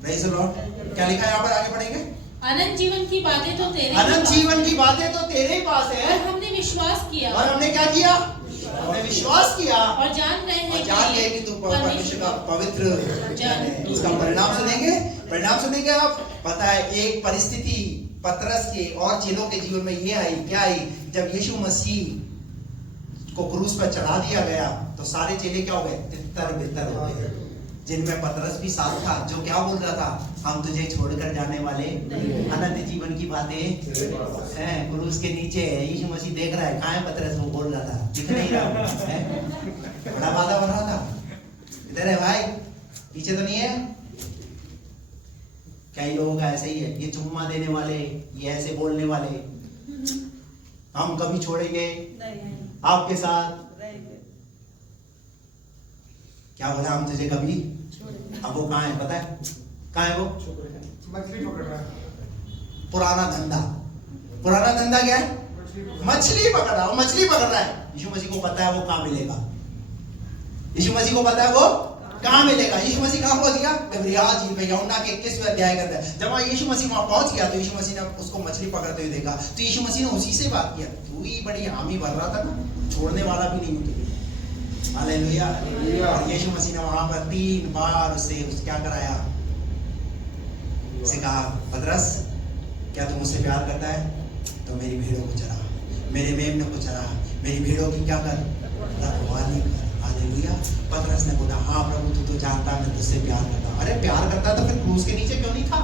Praise the Lord. क्या लिखा है यहाँ पर, आगे पढ़ेंगे? अनंत जीवन की बातें तो तेरे ही अनंत पास जीवन है। की बातें तो तेरे ही पास है। और हमने विश्वास किया और हमने क्या किया? हमने विश्वास किया और जान रहे हैं और जान गए कि तू परमेश्वर का पवित्र जन है। इसका परिणाम सुनेंगे आप। पता है, एक परिस्थिति पतरस के और चेलों के जीवन में ये आई, क्या आई? जब यीशु मसीह को क्रूस पर चढ़ा दिया गया, तो सारे चेले क्या हो गए? तितर बितर हो गए, जिनमें पतरस भी साथ था, जो क्या बोल रहा था? हम तुझे छोड़कर जाने वाले, अनंत जीवन की बातें हैं। क्रूस के नीचे यीशु मसीह देख रहा है, कहाँ है पतरस? वो बोल रहा था, दिख नहीं रहा है, बड़ा वादा बन रहा था। इधर है भाई, पीछे तो नहीं है। कई लोग ऐसे ही है, ये चुम्मा देने वाले, ये ऐसे बोलने वाले, हम कभी छोड़ेंगे आपके साथ। क्या बोला? हम तुझे कभी। अब वो कहाँ है पता है? कहाँ है वो? मछली पकड़ रहा है। पुराना धंधा क्या है? मछली पकड़ रहा है। मछली पकड़ रहा है। यीशु मसीह को पता है वो कहाँ मिलेगा। यीशु मसीह को पता है वो कहाँ मिलेगा। यीशु मसीह कहाँ पहुंच गया? गबरियाल झील पे, यूहन्ना के 21वें अध्याय का है। जब यीशु मसीह वहां पहुंच गया, तो यीशु मसीह ने उसको मछली पकड़ते हुए देखा, तो यीशु मसीह ने उसी से बात किया। तू ही बड़ी हामी भर रहा था ना, छोड़ने वाला भी नहीं हूं तुझे। हालेलुया। और यीशु मसीह ने वहां पर 3 बार उससे क्या कराया? उसे कहा, पतरस, क्या तू मुझसे प्यार करता है? तो मेरी भेड़ों को चरा, मेरे मेमनों को चरा, मेरी भेड़ों की क्या कर? रखवाली कर। हालेलुया। पतरस ने बोला, हाँ प्रभु, तू तो जानता है मैं तुझसे प्यार करता हूं। अरे प्यार करता तो फिर क्रूस के नीचे क्यों नहीं था?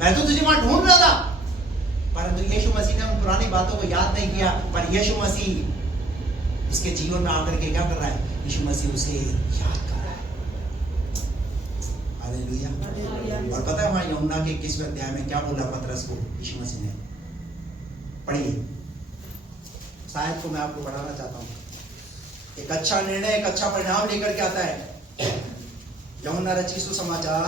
मैं तो तुझे वहां ढूंढ रहा था। परंतु यीशु मसीह ने उन पुरानी बातों को याद नहीं किया, पर यीशु मसीह उसके जीवन में आकर के क्या कर रहा है? यीशु मसीह उसे याद कर रहा है। हालेलुया। और पता है वहां यूहन्ना के 21वें अध्याय में क्या बोला पतरस को यीशु मसीह ने? पढ़िए, शायद को मैं आपको पढ़ाना चाहता हूँ। एक अच्छा निर्णय, एक अच्छा परिणाम लेकर के आता है। यूहन्ना रचित सुसमाचार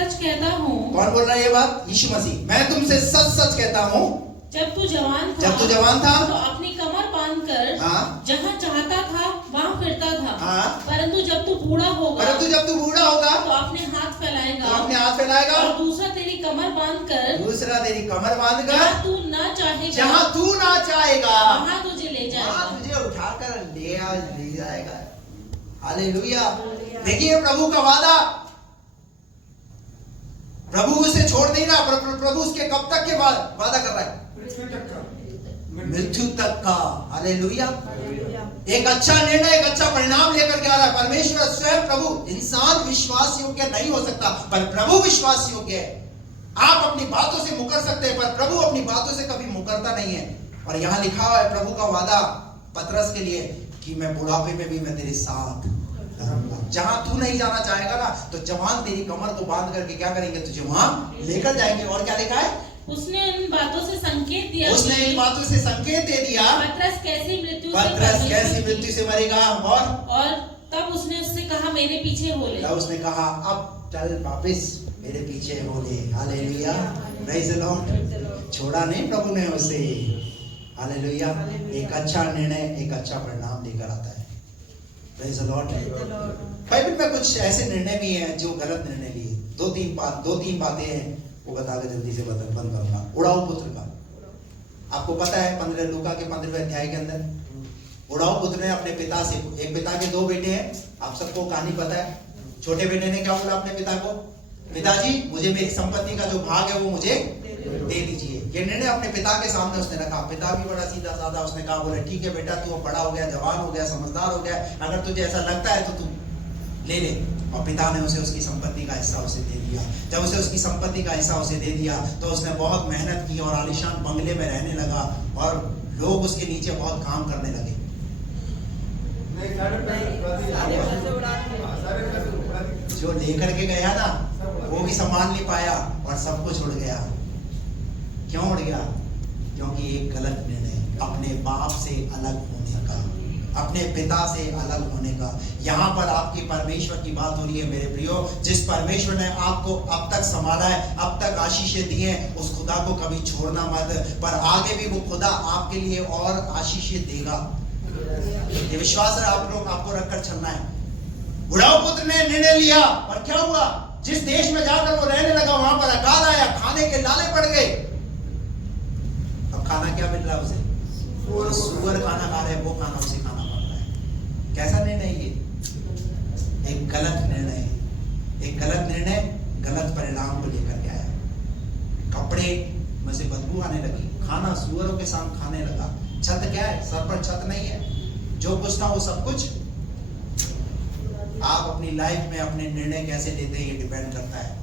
सच कहता हूँ, कौन बोल रहा है ये बात? यीशु मसीह। मैं तुमसे सच सच कहता हूँ, जब तू जवान था तो अपनी कमर बांधकर हाँ, जहाँ चाहता था वहाँ फिरता था। हाँ, परंतु जब तू बूढ़ा होगा तो अपने हाथ फैलाएगा और दूसरा तेरी कमर बांधकर जहाँ तू ना चाहेगा वहाँ तुझे ले जाएगा। तुझे उठाकर ले जाएगा। हालेलुया। देखिए प्रभु का वादा, प्रभु उसे छोड़ नहीं रहा। प्रभु उसके कब तक के बाद वादा कर रहा है? मृत्यु तक का। हालेलुया। एक अच्छा निर्णय, एक अच्छा परिणाम लेकर के आ रहा है परमेश्वर स्वयं। प्रभु, इंसान विश्वास योग्य नहीं हो सकता पर प्रभु विश्वास योग्य है। आप अपनी बातों से मुकर सकते हैं पर प्रभु अपनी बातों से कभी मुकरता नहीं है। और यहां लिखा हुआ है प्रभु का वादा पतरस के लिए कि मैं बुढ़ापे में भी मैं तेरे साथ रहूंगा। जहां तू नहीं जाना चाहेगा ना, तो जवान तेरी कमर को बांध करके क्या करेंगे? तुझे वहां लेकर जाएंगे। और क्या लिखा है? उसने इन बातों से संकेत दिया दे दिया पतरस कैसे मृत्यु से मरेगा। और तब उसने उससे कहा मेरे पीछे हो ले। तब उसने कहा अब चल वापस मेरे पीछे हो ले। हालेलुया। Praise the Lord. छोड़ा नहीं प्रभु ने उसे। हालेलुया। एक अच्छा निर्णय एक अच्छा परिणाम लेकर आता है। Praise the Lord. बाइबल में कुछ ऐसे निर्णय भी हैं जो गलत निर्णय लिए। दो तीन बातें हैं, वो बता के जल्दी से बंद करूंगा। उड़ाऊ पुत्र का आपको पता है 15 लूका के 15वें अध्याय के अंदर उड़ाऊ पुत्र ने अपने पिता से, एक पिता के दो बेटे हैं, आप सबको कहानी पता है। छोटे बेटे ने क्या बोला अपने पिता को? पिताजी मुझे मेरी संपत्ति का जो भाग है वो मुझे दे दीजिए। ये निर्णय अपने पिता के सामने उसने रखा। पिता भी बड़ा सीधा साधा, उसने कहा बोले ठीक है बेटा, तू बड़ा हो गया, जवान हो गया, समझदार हो गया, अगर तुझे ऐसा लगता है तो तू ले ले। और पिता ने उसे उसकी संपत्ति का हिस्सा उसे दे दिया। जब उसे उसकी संपत्ति का हिस्सा उसे दे दिया तो उसने बहुत मेहनत की और आलीशान बंगले में रहने लगा और लोग उसके नीचे बहुत काम करने लगे। जो लेकर के गया ना वो भी संभाल नहीं पाया और सब कुछ उड़ गया। क्यों उड़ गया? क्योंकि एक गलत निर्णय, अपने बाप से अलग होने का, अपने पिता से अलग होने का। यहाँ पर आपकी परमेश्वर की बात हो रही है मेरे प्रियो। जिस परमेश्वर ने आपको अब तक संभाला है, अब तक आशीषें दी हैं, उस खुदा को कभी छोड़ना मत। पर आगे भी वो खुदा आपके लिए और आशीषें देगा। ये विश्वास है आप लोग, आपको रखकर चलना है। बुढ़ाऊ पुत्र ने निर्णय लिया और क्या हुआ? जिस देश में जाकर वो रहने लगा वहां पर अकाल आया, खाने के लाले पड़ गए। अब खाना क्या मिल रहा है उसे? सुअर खाना खा रहे, वो खाना उसे खाना पड़ रहा है। कैसा निर्णय ये? एक गलत निर्णय, एक गलत निर्णय गलत परिणाम को लेकर के आया। कपड़े में से बदबू आने लगी, खाना सुअरों के साथ खाने लगा। छत क्या है? सर पर छत नहीं है। जो कुछ था वो सब कुछ। आप अपनी लाइफ में अपने निर्णय कैसे लेते हैं ये डिपेंड करता है।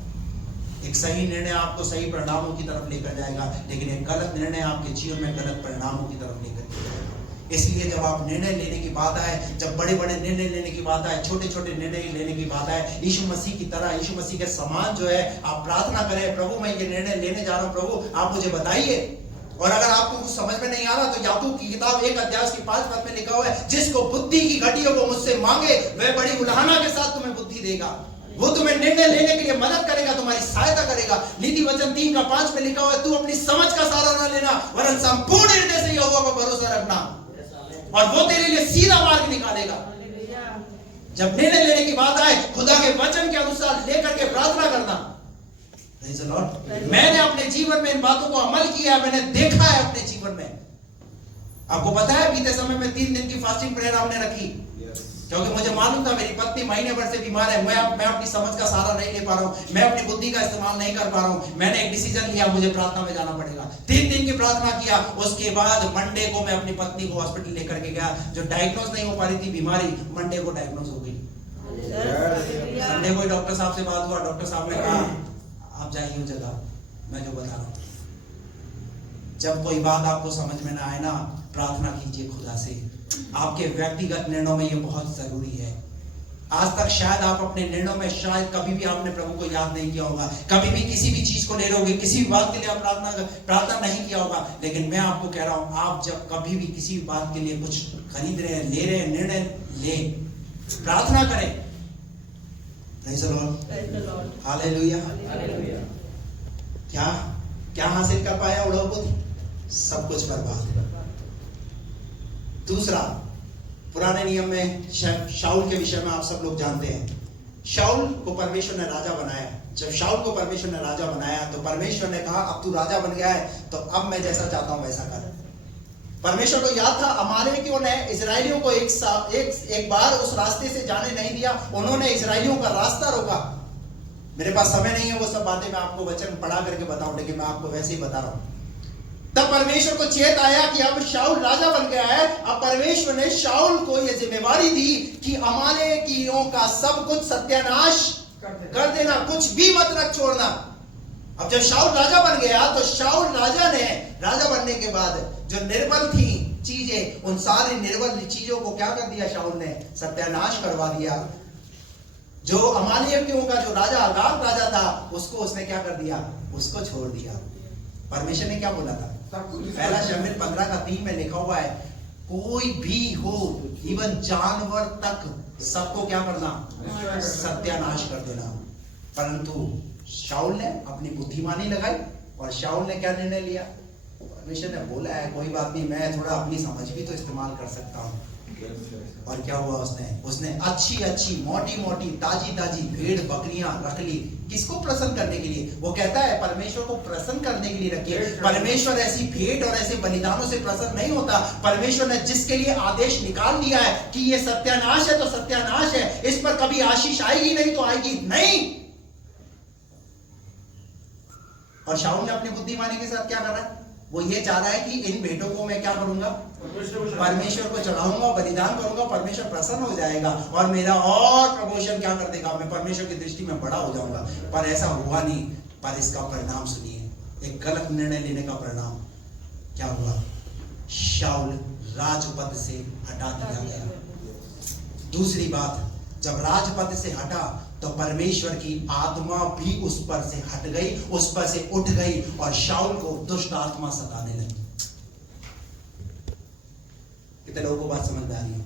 एक सही निर्णय आपको सही परिणामों की तरफ लेकर जाएगा, लेकिन एक गलत निर्णय आपके जीवन में गलत परिणामों की तरफ लेकर जाएगा। इसलिए जब आप निर्णय लेने की बात आए, जब बड़े बड़े निर्णय लेने की बात आए, छोटे छोटे निर्णय लेने की बात आए, यीशु मसीह की तरह, यीशु मसीह के समान जो है आप प्रार्थना करें, प्रभु मैं ये निर्णय लेने जा रहा हूं, प्रभु आप मुझे बताइए। और अगर आपको कुछ समझ में नहीं आ रहा तो याकूब की किताब 1 अध्याय उसकी 5 पद में लिखा हुआ है, जिसको बुद्धि की घटी हो वो मुझसे मांगे, वह बड़ी उलाहना के साथ तुम्हें बुद्धि देगा। वो तुम्हें निर्णय लेने के लिए मदद करेगा, तुम्हारी सहायता करेगा। नीति वचन 3:5 में लिखा हुआ है, तू अपनी समझ का सहारा न लेना वरन संपूर्ण हृदय से यहोवा पर भरोसा रखना और वो तेरे लिए सीधा मार्ग निकालेगा। जब निर्णय लेने की बात आए, खुदा के वचन के अनुसार लेकर के प्रार्थना करना। मैंने अपने जीवन में इन बातों को अमल किया है, मैंने देखा है अपने जीवन में। आपको पता है बीते समय में 3 दिन की फास्टिंग प्रेयर हमने रखी, क्योंकि मुझे मालूम था मेरी पत्नी महीने भर से बीमार है। मैं अपनी समझ का सहारा नहीं ले पा रहा हूं, मैं अपनी बुद्धि का इस्तेमाल नहीं कर पा रहा हूं। मैंने एक डिसीजन लिया, मुझे प्रार्थना में जाना पड़ेगा। 3 दिन की प्रार्थना किया। उसके बाद मंडे को मैं अपनी पत्नी को हॉस्पिटल लेकर के गया। जो डायग्नोज नहीं हो पा रही थी बीमारी, मंडे को डायग्नोज हो गई। संडे को डॉक्टर साहब से बात हुआ, डॉक्टर साहब ने कहा आप जाइए उस जगह, मैं जो बता रहा हूं। जब कोई बात आपको समझ में ना आए ना, प्रार्थना कीजिए खुदा से। आपके व्यक्तिगत निर्णयों में ये बहुत जरूरी है। आज तक शायद आप अपने निर्णयों में शायद कभी भी आपने प्रभु को याद नहीं किया होगा, कभी भी किसी भी चीज को ले रहे होगे, किसी भी बात के लिए आप प्रार्थना नहीं किया होगा। लेकिन मैं आपको कह रहा हूं, आप जब कभी भी किसी भी बात के लिए कुछ खरीद रहे हैं, ले रहे हैं, निर्णय ले, प्रार्थना करें। Praise the Lord. Praise the Lord. Hallelujah. Hallelujah. क्या क्या हासिल कर पाया उड़ो पुत्र? सब कुछ बर्बाद। दूसरा, पुराने नियम में शाऊल के विषय में आप सब लोग जानते हैं। शाऊल को परमेश्वर ने राजा बनाया। जब शाऊल को परमेश्वर ने राजा बनाया तो परमेश्वर ने कहा अब तू राजा बन गया है तो अब मैं जैसा चाहता हूं वैसा कर। परमेश्वर को याद था अमालेकियों ने इजरायलियों को एक बार उस रास्ते से जाने नहीं दिया। उन्होंने इजरायलियों का रास्ता रोका। मेरे पास समय नहीं है वो सब बातें मैं आपको वचन पढ़ा करके बताऊं, लेकिन मैं आपको वैसे ही बता रहा हूं। तब परमेश्वर को चेत आया कि अब शाऊल राजा बन गया है। अब परमेश्वर ने शाऊल को यह जिम्मेवारी दी कि अमालेकियों का सब कुछ सत्यानाश कर देना, कुछ भी मत रख छोड़ना। अब जब शाऊल राजा बन गया तो शाऊल राजा ने राजा बनने के बाद जो निर्बल थी चीजें, उन सारी निर्बल चीजों को क्या कर दिया? शाऊल ने सत्यानाश करवा दिया। जो अमालेकियों का जो राजा अगाग राजा था उसको उसने क्या कर दिया? उसको छोड़ दिया। परमेश्वर ने क्या बोला था? पहला शमूएल 15:3 में लिखा हुआ है, कोई भी हो, इवन जानवर तक, सबको क्या करना? सत्यानाश कर देना। परंतु शाऊल ने अपनी बुद्धिमानी लगाई और शाऊल ने क्या निर्णय लिया? परमेश्वर ने बोला है कोई बात नहीं, मैं थोड़ा अपनी समझ भी तो इस्तेमाल कर सकता हूँ। और क्या हुआ? उसने अच्छी मोटी ताजी भेड़ बकरियां रख ली। किसको प्रसन्न करने के लिए? वो कहता है परमेश्वर को प्रसन्न करने के लिए रखिए। परमेश्वर ऐसी भेंट और ऐसे बलिदानों से प्रसन्न नहीं होता। परमेश्वर ने जिसके लिए आदेश निकाल दिया है कि ये सत्यानाश है तो सत्यानाश है, इस पर कभी आशीष आएगी नहीं तो आएगी नहीं। और शाऊल ने अपनी बुद्धिमानी के साथ क्या कर रहा है? वो ये चाह रहा है कि इन भेंटों को मैं क्या करूंगा? परमेश्वर को चढ़ाऊंगा, बलिदान करूंगा, परमेश्वर प्रसन्न हो जाएगा और मेरा और प्रमोशन क्या कर देगा? मैं परमेश्वर की दृष्टि में बड़ा हो जाऊंगा। पर ऐसा हुआ नहीं। पर इसका परिणाम सुनिए, एक गलत निर्णय लेने का परिणाम क्या हुआ? शाऊल राजपद से हटा दिया गया। दूसरी बात, जब राजपद से हटा तो परमेश्वर की आत्मा भी उस पर से हट गई, उस पर से उठ गई और शाऊल को दुष्ट आत्मा सताने लगी। कितने लोगों को बात समझ में आ रही है?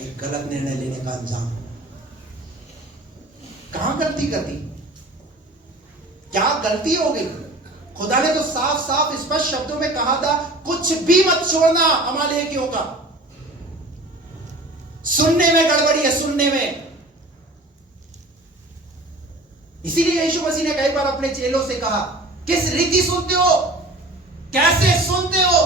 एक गलत निर्णय लेने का अंजाम। कहां गलती कर दी? क्या गलती हो गई? खुदा ने तो साफ साफ स्पष्ट शब्दों में कहा था कुछ भी मत छोड़ना अमालेकियों का। सुनने में गड़बड़ी है, सुनने में। इसीलिए यीशु मसीह ने कई बार अपने चेलों से कहा, किस रीति सुनते हो? कैसे सुनते हो?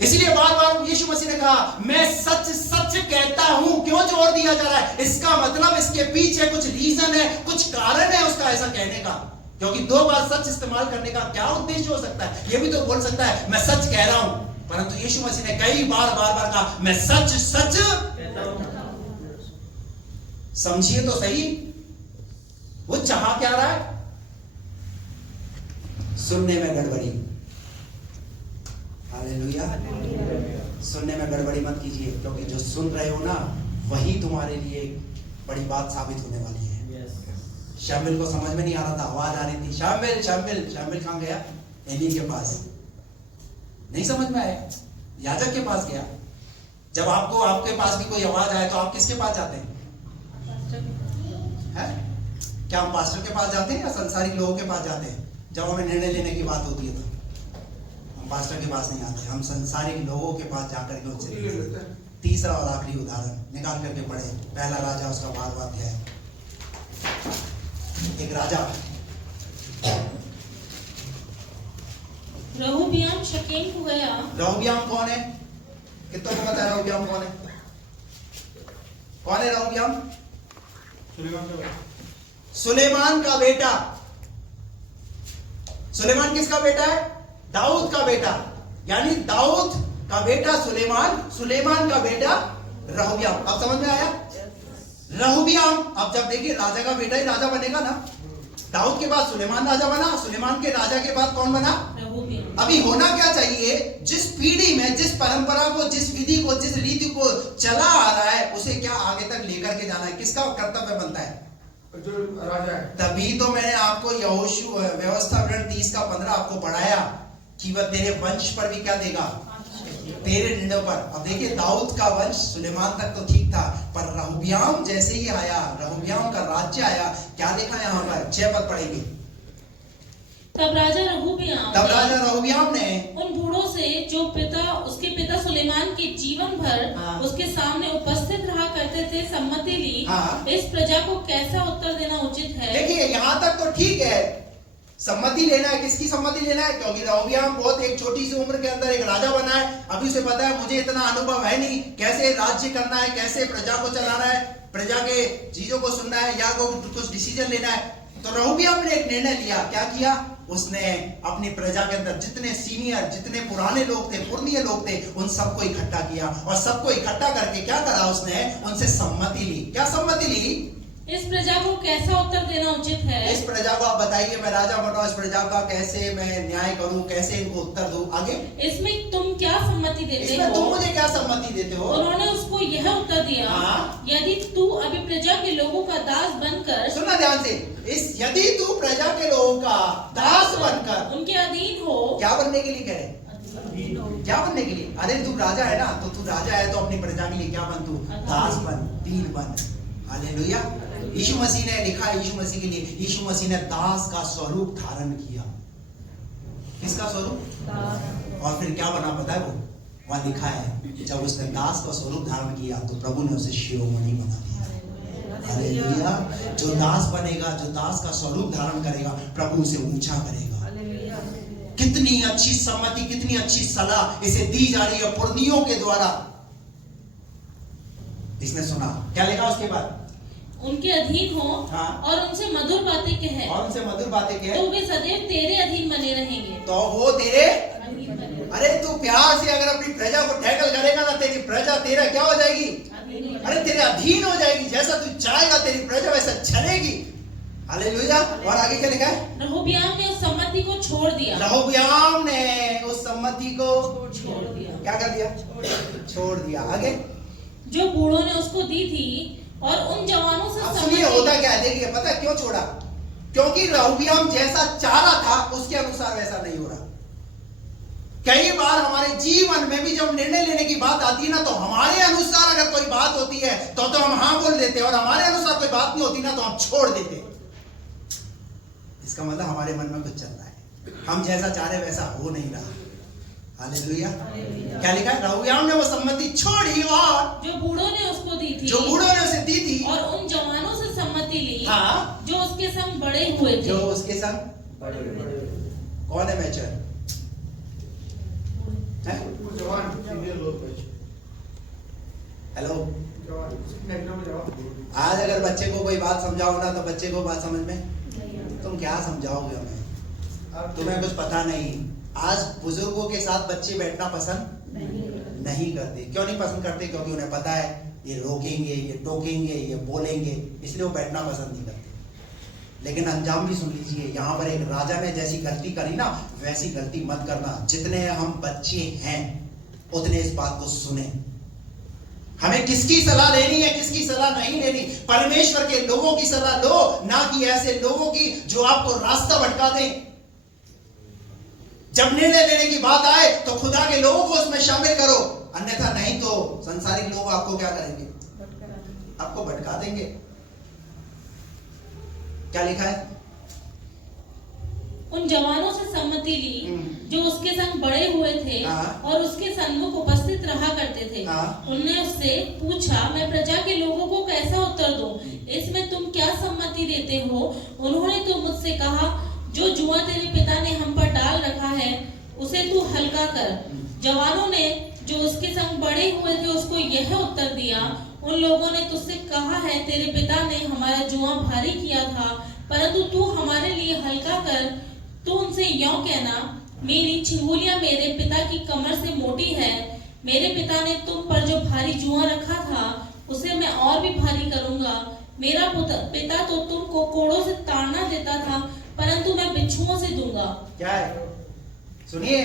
इसीलिए बार बार यीशु मसीह ने कहा, मैं सच सच कहता हूं। क्यों जोर दिया जा रहा है? इसका मतलब इसके पीछे कुछ रीजन है, कुछ कारण है उसका ऐसा कहने का। क्योंकि दो बार सच इस्तेमाल करने का क्या उद्देश्य हो सकता है? यह भी तो बोल सकता है मैं सच कह रहा हूं, परंतु यीशु मसीह ने कई बार कहा मैं सच सच कहता हूं। समझिए तो सही, वो चाह क्या रहा है? सुनने में गड़बड़ी। हालेलुया। सुनने में गड़बड़ी मत कीजिए, क्योंकि जो सुन रहे हो ना वही तुम्हारे लिए बड़ी बात साबित होने वाली है। शामिल को समझ में नहीं आ रहा था, आवाज आ रही थी शामिल शामिल शामिल। कहां गया? एली के पास। नहीं समझ में आया, याजक के पास गया। जब आपके पास भी कोई आवाज आए तो आप किसके पास जाते हैं? है? क्या हम पास्टर के पास जाते हैं या संसारिक लोगों के पास जाते हैं? जब हमें निर्णय लेने की बात होती है तो हम पास्टर के पास नहीं आते, हम संसारिक लोगों के पास जाकर के उनसे। तीसरा और आखिरी उदाहरण निकाल करके पढ़े, पहला राजा उसका 12वां अध्याय। एक राजा रहोबियाम शकेम को गया। रहोबियाम कौन है? कितनों को पता है रहोबियाम कौन है? कौन है रहोबियाम? सुलेमान का बेटा। सुलेमान किसका बेटा है? दाऊद का बेटा। यानी दाऊद का बेटा सुलेमान, सुलेमान का बेटा रहोबियाम। अब समझ में आया? रहोबियाम अब जब देखिए राजा का बेटा ही राजा बनेगा ना। दाऊद के बाद सुलेमान राजा बना, सुलेमान के राजा के बाद कौन बना? रहोबियाम। अभी होना क्या चाहिए? जिस पीढ़ी में जिस परंपरा को, जिस विधि को, जिस रीति को चला आ रहा है उसे क्या आगे तक लेकर के जाना है? किसका कर्तव्य बनता है? जो राजा है। तभी तो मैंने आपको यहोशू व्यवस्था 30 का 15 आपको पढ़ाया कि वह तेरे वंश पर भी क्या देगा? तेरे निर्णयों पर। अब देखिए दाऊद का वंश सुलेमान तक तो ठीक था, पर रहब्याम जैसे ही आया, रहब्याम का राज्य आया, क्या लिखा यहाँ पर 6 पद पढ़ेंगे। तब राजा रहब्याम ने उन बूढ़ों से जो उसके पिता सुलेमान के जीवन भर हाँ। उसके सामने उपस्थित रहा करते थे सम्मति ली। हाँ। इस प्रजा को कैसा उत्तर देना उचित है। देखिए यहां तक तो ठीक है, सम्मति लेना है। किसकी सम्मति लेना है? क्योंकि रहब्याम बहुत एक छोटी सी उम्र के अंदर एक राजा बना है। अभी उसे पता है मुझे इतना अनुभव है नहीं, कैसे राज्य करना है, कैसे प्रजा को चलाना है, प्रजा के चीजों को सुनना है या कुछ डिसीजन लेना है। तो रहब्याम ने एक निर्णय लिया। क्या किया? उसने अपनी प्रजा के अंदर जितने सीनियर, जितने पुराने लोग थे, पुरनिये लोग थे, उन सबको इकट्ठा किया और सबको इकट्ठा करके क्या करा? उसने उनसे सम्मति ली। क्या सम्मति ली? इस प्रजा को कैसा उत्तर देना उचित है। इस प्रजा को आप बताइए, मैं राजा बन रहा हूं, इस प्रजा का कैसे मैं न्याय करूं, कैसे इनको उत्तर दूं। आगे इसमें तुम क्या सम्मति देते इसमें हो? तुम मुझे क्या सम्मति देते हो? उन्होंने उसको यह उत्तर दिया, हाँ। यदि तू अभी प्रजा के लोगों का दास बनकर, सुनना ध्यान से, यदि तू प्रजा के लोगों का दास बनकर, उनके अधीन हो। क्या बनने के लिए कह रहे? क्या बनने के लिए? अरे तू राजा है ना, तो तू राजा है तो अपनी प्रजा के लिए क्या बन? तू दास बन, दीन बन। हालेलुया। यीशु मसीह ने लिखा, यीशु मसीह के लिए, यीशु मसीह ने दास का स्वरूप धारण किया। किसका स्वरूप? और फिर क्या बना पता है? वो वहां लिखा है, जब उसने दास का स्वरूप धारण किया तो प्रभु ने उसे शिरोमणि बना दिया। हालेलुया। जो दास बनेगा, जो दास का स्वरूप धारण करेगा, प्रभु उसे ऊंचा करेगा। कितनी अच्छी सम्मति, कितनी अच्छी सलाह इसे दी जा रही है पुरनियों के द्वारा। इसने सुना, क्या लिखा उसके बाद? उनके अधीन हो। हाँ। और उनसे मधुर बातें कहे। और उनसे मधुर बातें कहे तो वे सदैव तेरे अधीन बने रहेंगे। तो वो तेरे अधीन बने। अरे तू प्यार से अगर अपनी प्रजा को टैकल करेगा ना, तेरी प्रजा तेरा क्या हो जाएगी? अरे तेरे अधीन हो जाएगी। जैसा तू चाहेगा तेरी प्रजा वैसा चलेगी। हालेलुया। और आगे क्या लिखा है? रहब्याम ने उस सम्मति को छोड़ दिया। रहब्याम ने उस सम्मति को छोड़ दिया। क्या कर दिया? छोड़ दिया। आगे जो बूढ़ों ने उसको दी थी और उन जवानों से अब सुनिए होता क्या है। देखिए पता क्यों छोड़ा? क्योंकि रहब्याम जैसा चाह रहा था उसके अनुसार वैसा नहीं हो रहा। कई बार हमारे जीवन में भी जब निर्णय लेने की बात आती है ना, तो हमारे अनुसार अगर कोई बात होती है तो हम हाँ बोल देते हैं, और हमारे अनुसार कोई बात नहीं होती ना तो हम छोड़ देते हैं। इसका मतलब हमारे मन में कुछ चल रहा है, हम जैसा चाह रहे वैसा हो नहीं रहा। हालेलुया। क्या लिखा है? रहब्याम ने वो सम्मति छोड़ी और जो बूढ़ों ने उसको दी थी, जो बूढ़ों ने उसे दी थी, और उन जवानों से सम्मति ली, हाँ, जो उसके संग बड़े हुए थे। जो उसके संग कौन है? मैचर जवान हेलो। जवान जवाब। आज अगर बच्चे को कोई बात समझाओ ना तो बच्चे को बात समझ में, तुम क्या समझाओगे हमें? तुम्हें कुछ पता नहीं। आज बुजुर्गों के साथ बच्चे बैठना पसंद नहीं करते। क्यों नहीं पसंद करते? क्योंकि उन्हें पता है ये रोकेंगे, ये टोकेंगे, ये बोलेंगे, इसलिए वो बैठना पसंद नहीं करते। लेकिन अंजाम भी सुन लीजिए। यहाँ पर एक राजा ने जैसी गलती करी ना, वैसी गलती मत करना। जितने हम बच्चे हैं उतने इस बात को सुने। हमें किसकी सलाह लेनी है, किसकी सलाह नहीं लेनी? परमेश्वर के लोगों की सलाह लो, ना कि ऐसे लोगों की जो आपको रास्ता भटका दें। जब निर्णय लेने की बात आए तो खुदा के लोगों को उसमें शामिल करो, अन्यथा नहीं तो संसारिक लोग आपको क्या करेंगे? आपको भटका देंगे। क्या लिखा है? उन जवानों से सम्मति ली जो उसके संग बड़े हुए थे हाँ। और उसके सन्मुख उपस्थित रहा करते थे। हाँ। उनने उससे पूछा, मैं प्रजा के लोगों को कैसा उत्तर दूं? इसमें तुम क्या सम्मति देते हो? उन्होंने तो मुझसे कहा, जो जुआ तेरे पिता ने हम पर डाल रखा है उसे तू हल्का कर। जवानों ने जो उसके संग बड़े हुए थे उसको यह उत्तर दिया, उन लोगों ने तुझसे कहा है, तेरे पिता ने हमारा जुआ भारी किया था, परंतु तू हमारे लिए हल्का कर। तू उनसे यों कहना, मेरी छिहुलियां मेरे पिता की कमर से मोटी है। मेरे पिता ने तुम पर जो भारी जुआ रखा था उसे मैं और भी भारी करूंगा। मेरा पिता तो तुमको कोड़ों से ताड़ना देता था, परंतु मैं बिच्छुओं से दूंगा। क्या है? सुनिए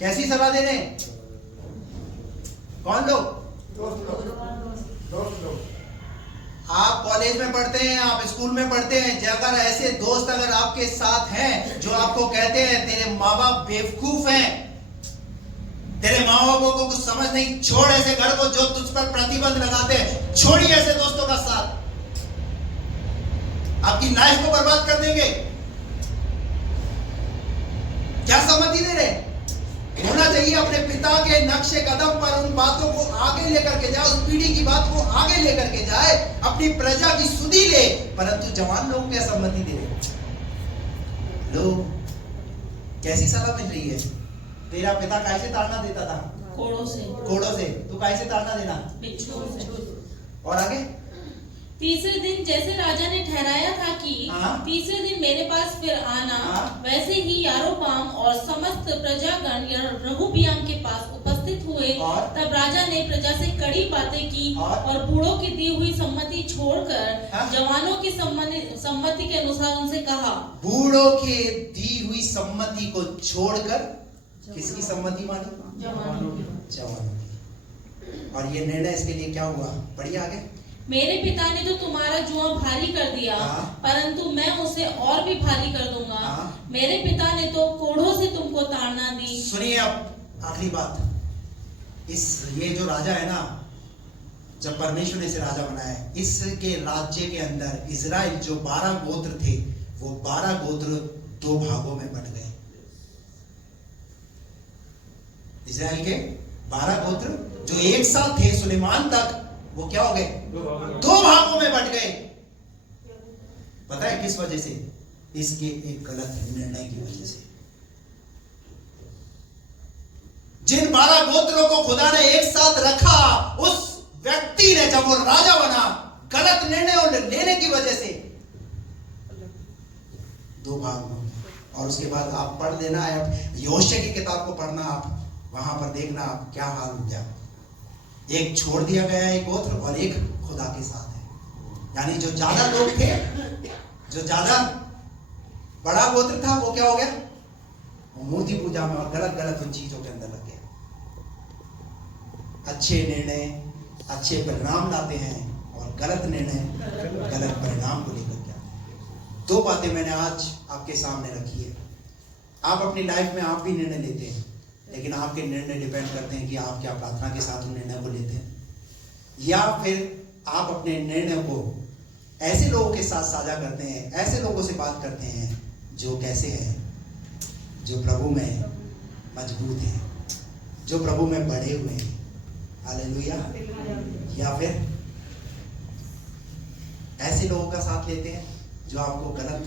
कैसी सलाह दे रहे हैं? कौन लोग? दोस्त लोग। आप कॉलेज में पढ़ते हैं, आप स्कूल में पढ़ते हैं, अगर ऐसे दोस्त अगर आपके साथ हैं जो आपको कहते हैं तेरे माँ बाप बेवकूफ हैं, तेरे माँ बापों को कुछ समझ नहीं, छोड़ ऐसे घर को जो तुझ पर प्रतिबंध लगाते हैं। छोड़िए ऐसे दोस्तों का साथ, आपकी लाइफ को बर्बाद कर देंगे। क्या सम्मति दे रहे? होना चाहिए अपने पिता के नक्शे कदम पर, उन बातों को आगे लेकर के जाए, उस पीढ़ी की बात को आगे लेकर के जाए, अपनी प्रजा की सुधि ले। परंतु जवान लोग क्या सम्मति दे रहे? लोग कैसी सलाह मिल रही है? तेरा पिता कैसे ताड़ना देता था? कोड़ों से। कोड़ों से। तू कैसे ताड़ना देना? बिच्छुओं से। और आगे? तीसरे दिन जैसे राजा ने ठहराया था कि तीसरे दिन मेरे पास फिर आना, वैसे ही यारोबाम और समस्त प्रजागण रहोबियाम के पास उपस्थित हुए। तब राजा ने प्रजा से कड़ी बातें की और बूढ़ों की दी हुई सम्मति छोड़कर जवानों की सम्मति के अनुसार उनसे कहा। बूढ़ों की दी हुई सम्मति को छोड़कर किसकी सम्मति मानी? जवानों की। जवानों की। और ये निर्णय इसके लिए क्या हुआ? पढ़िए आगे। मेरे पिता ने तो तुम्हारा जुआ भारी कर दिया, परंतु मैं उसे और भी भारी कर दूंगा। मेरे पिता ने तो कोढ़ों से तुमको ताड़ना दी। सुनिए अब आखिरी बात, ये जो राजा है ना, जब परमेश्वर ने इसे राजा बनाया है, इसके राज्य के अंदर इजराइल जो 12 गोत्र थे, वो 12 गोत्र 2 भागों में बट गए। इजराइल के 12 गोत्र जो एक साथ थे सुलेमान तक, वो क्या हो गए? 2 भागों में बट गए। पता है किस वजह से? इसके एक गलत निर्णय की वजह से। जिन 12 गोत्रों को खुदा ने एक साथ रखा, उस व्यक्ति ने जब वो राजा बना, गलत निर्णय लेने की वजह से 2 भाग में। और उसके बाद आप पढ़ लेना है, योशिया की किताब को पढ़ना, आप वहां पर देखना आप क्या हाल हो गया। एक छोड़ दिया गया एक गोत्र और एक खुदा के साथ है। यानी जो ज्यादा लोग थे, जो ज्यादा बड़ा गोत्र था, वो क्या हो गया? वो मूर्ति पूजा में और गलत गलत उन चीजों के अंदर लग गया। अच्छे निर्णय अच्छे परिणाम लाते हैं और गलत निर्णय गलत परिणाम को लेकर के आते हैं। 2 बातें मैंने आज आपके सामने रखी है। आप अपनी लाइफ में आप भी निर्णय लेते हैं, लेकिन आपके निर्णय डिपेंड करते हैं कि आप क्या प्रार्थना के साथ उन निर्णय को लेते हैं, या फिर आप अपने निर्णय को ऐसे लोगों के साथ साझा करते हैं, ऐसे लोगों से बात करते हैं जो कैसे हैं, जो प्रभु में मजबूत हैं, जो प्रभु में बढ़े हुए हैं। हालेलुया। या फिर ऐसे लोगों का साथ लेते हैं जो आपको गलत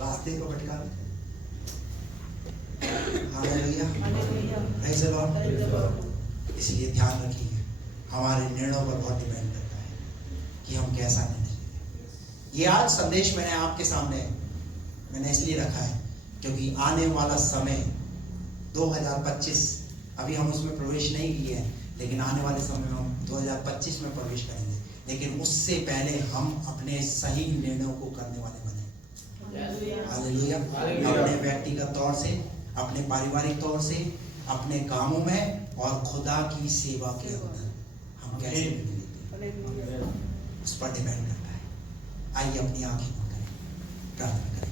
रास्ते पर भटका देते हैं। Hallelujah, praise the Lord. इसलिए ध्यान रखिए, हमारे निर्णयों पर बहुत डिपेंड करता है कि हम कैसा निर्णय लेते हैं। ये आज संदेश मैंने आपके सामने मैंने इसलिए रखा है क्योंकि आने वाला समय 2025, अभी हम उसमें प्रवेश नहीं किए हैं, लेकिन आने वाले समय में हम 2025 में प्रवेश करेंगे। लेकिन उससे पहले हम अपने सही निर्णयों को करने वाले बने। हालेलुया। अपने व्यक्तिगत तौर से, अपने पारिवारिक तौर से, अपने कामों में और खुदा की सेवा के अंदर हम कैसे निर्णय लेते हैं, उस पर डिपेंड करता है। आइए अपनी आंखें बंद करें, प्रार्थना करें।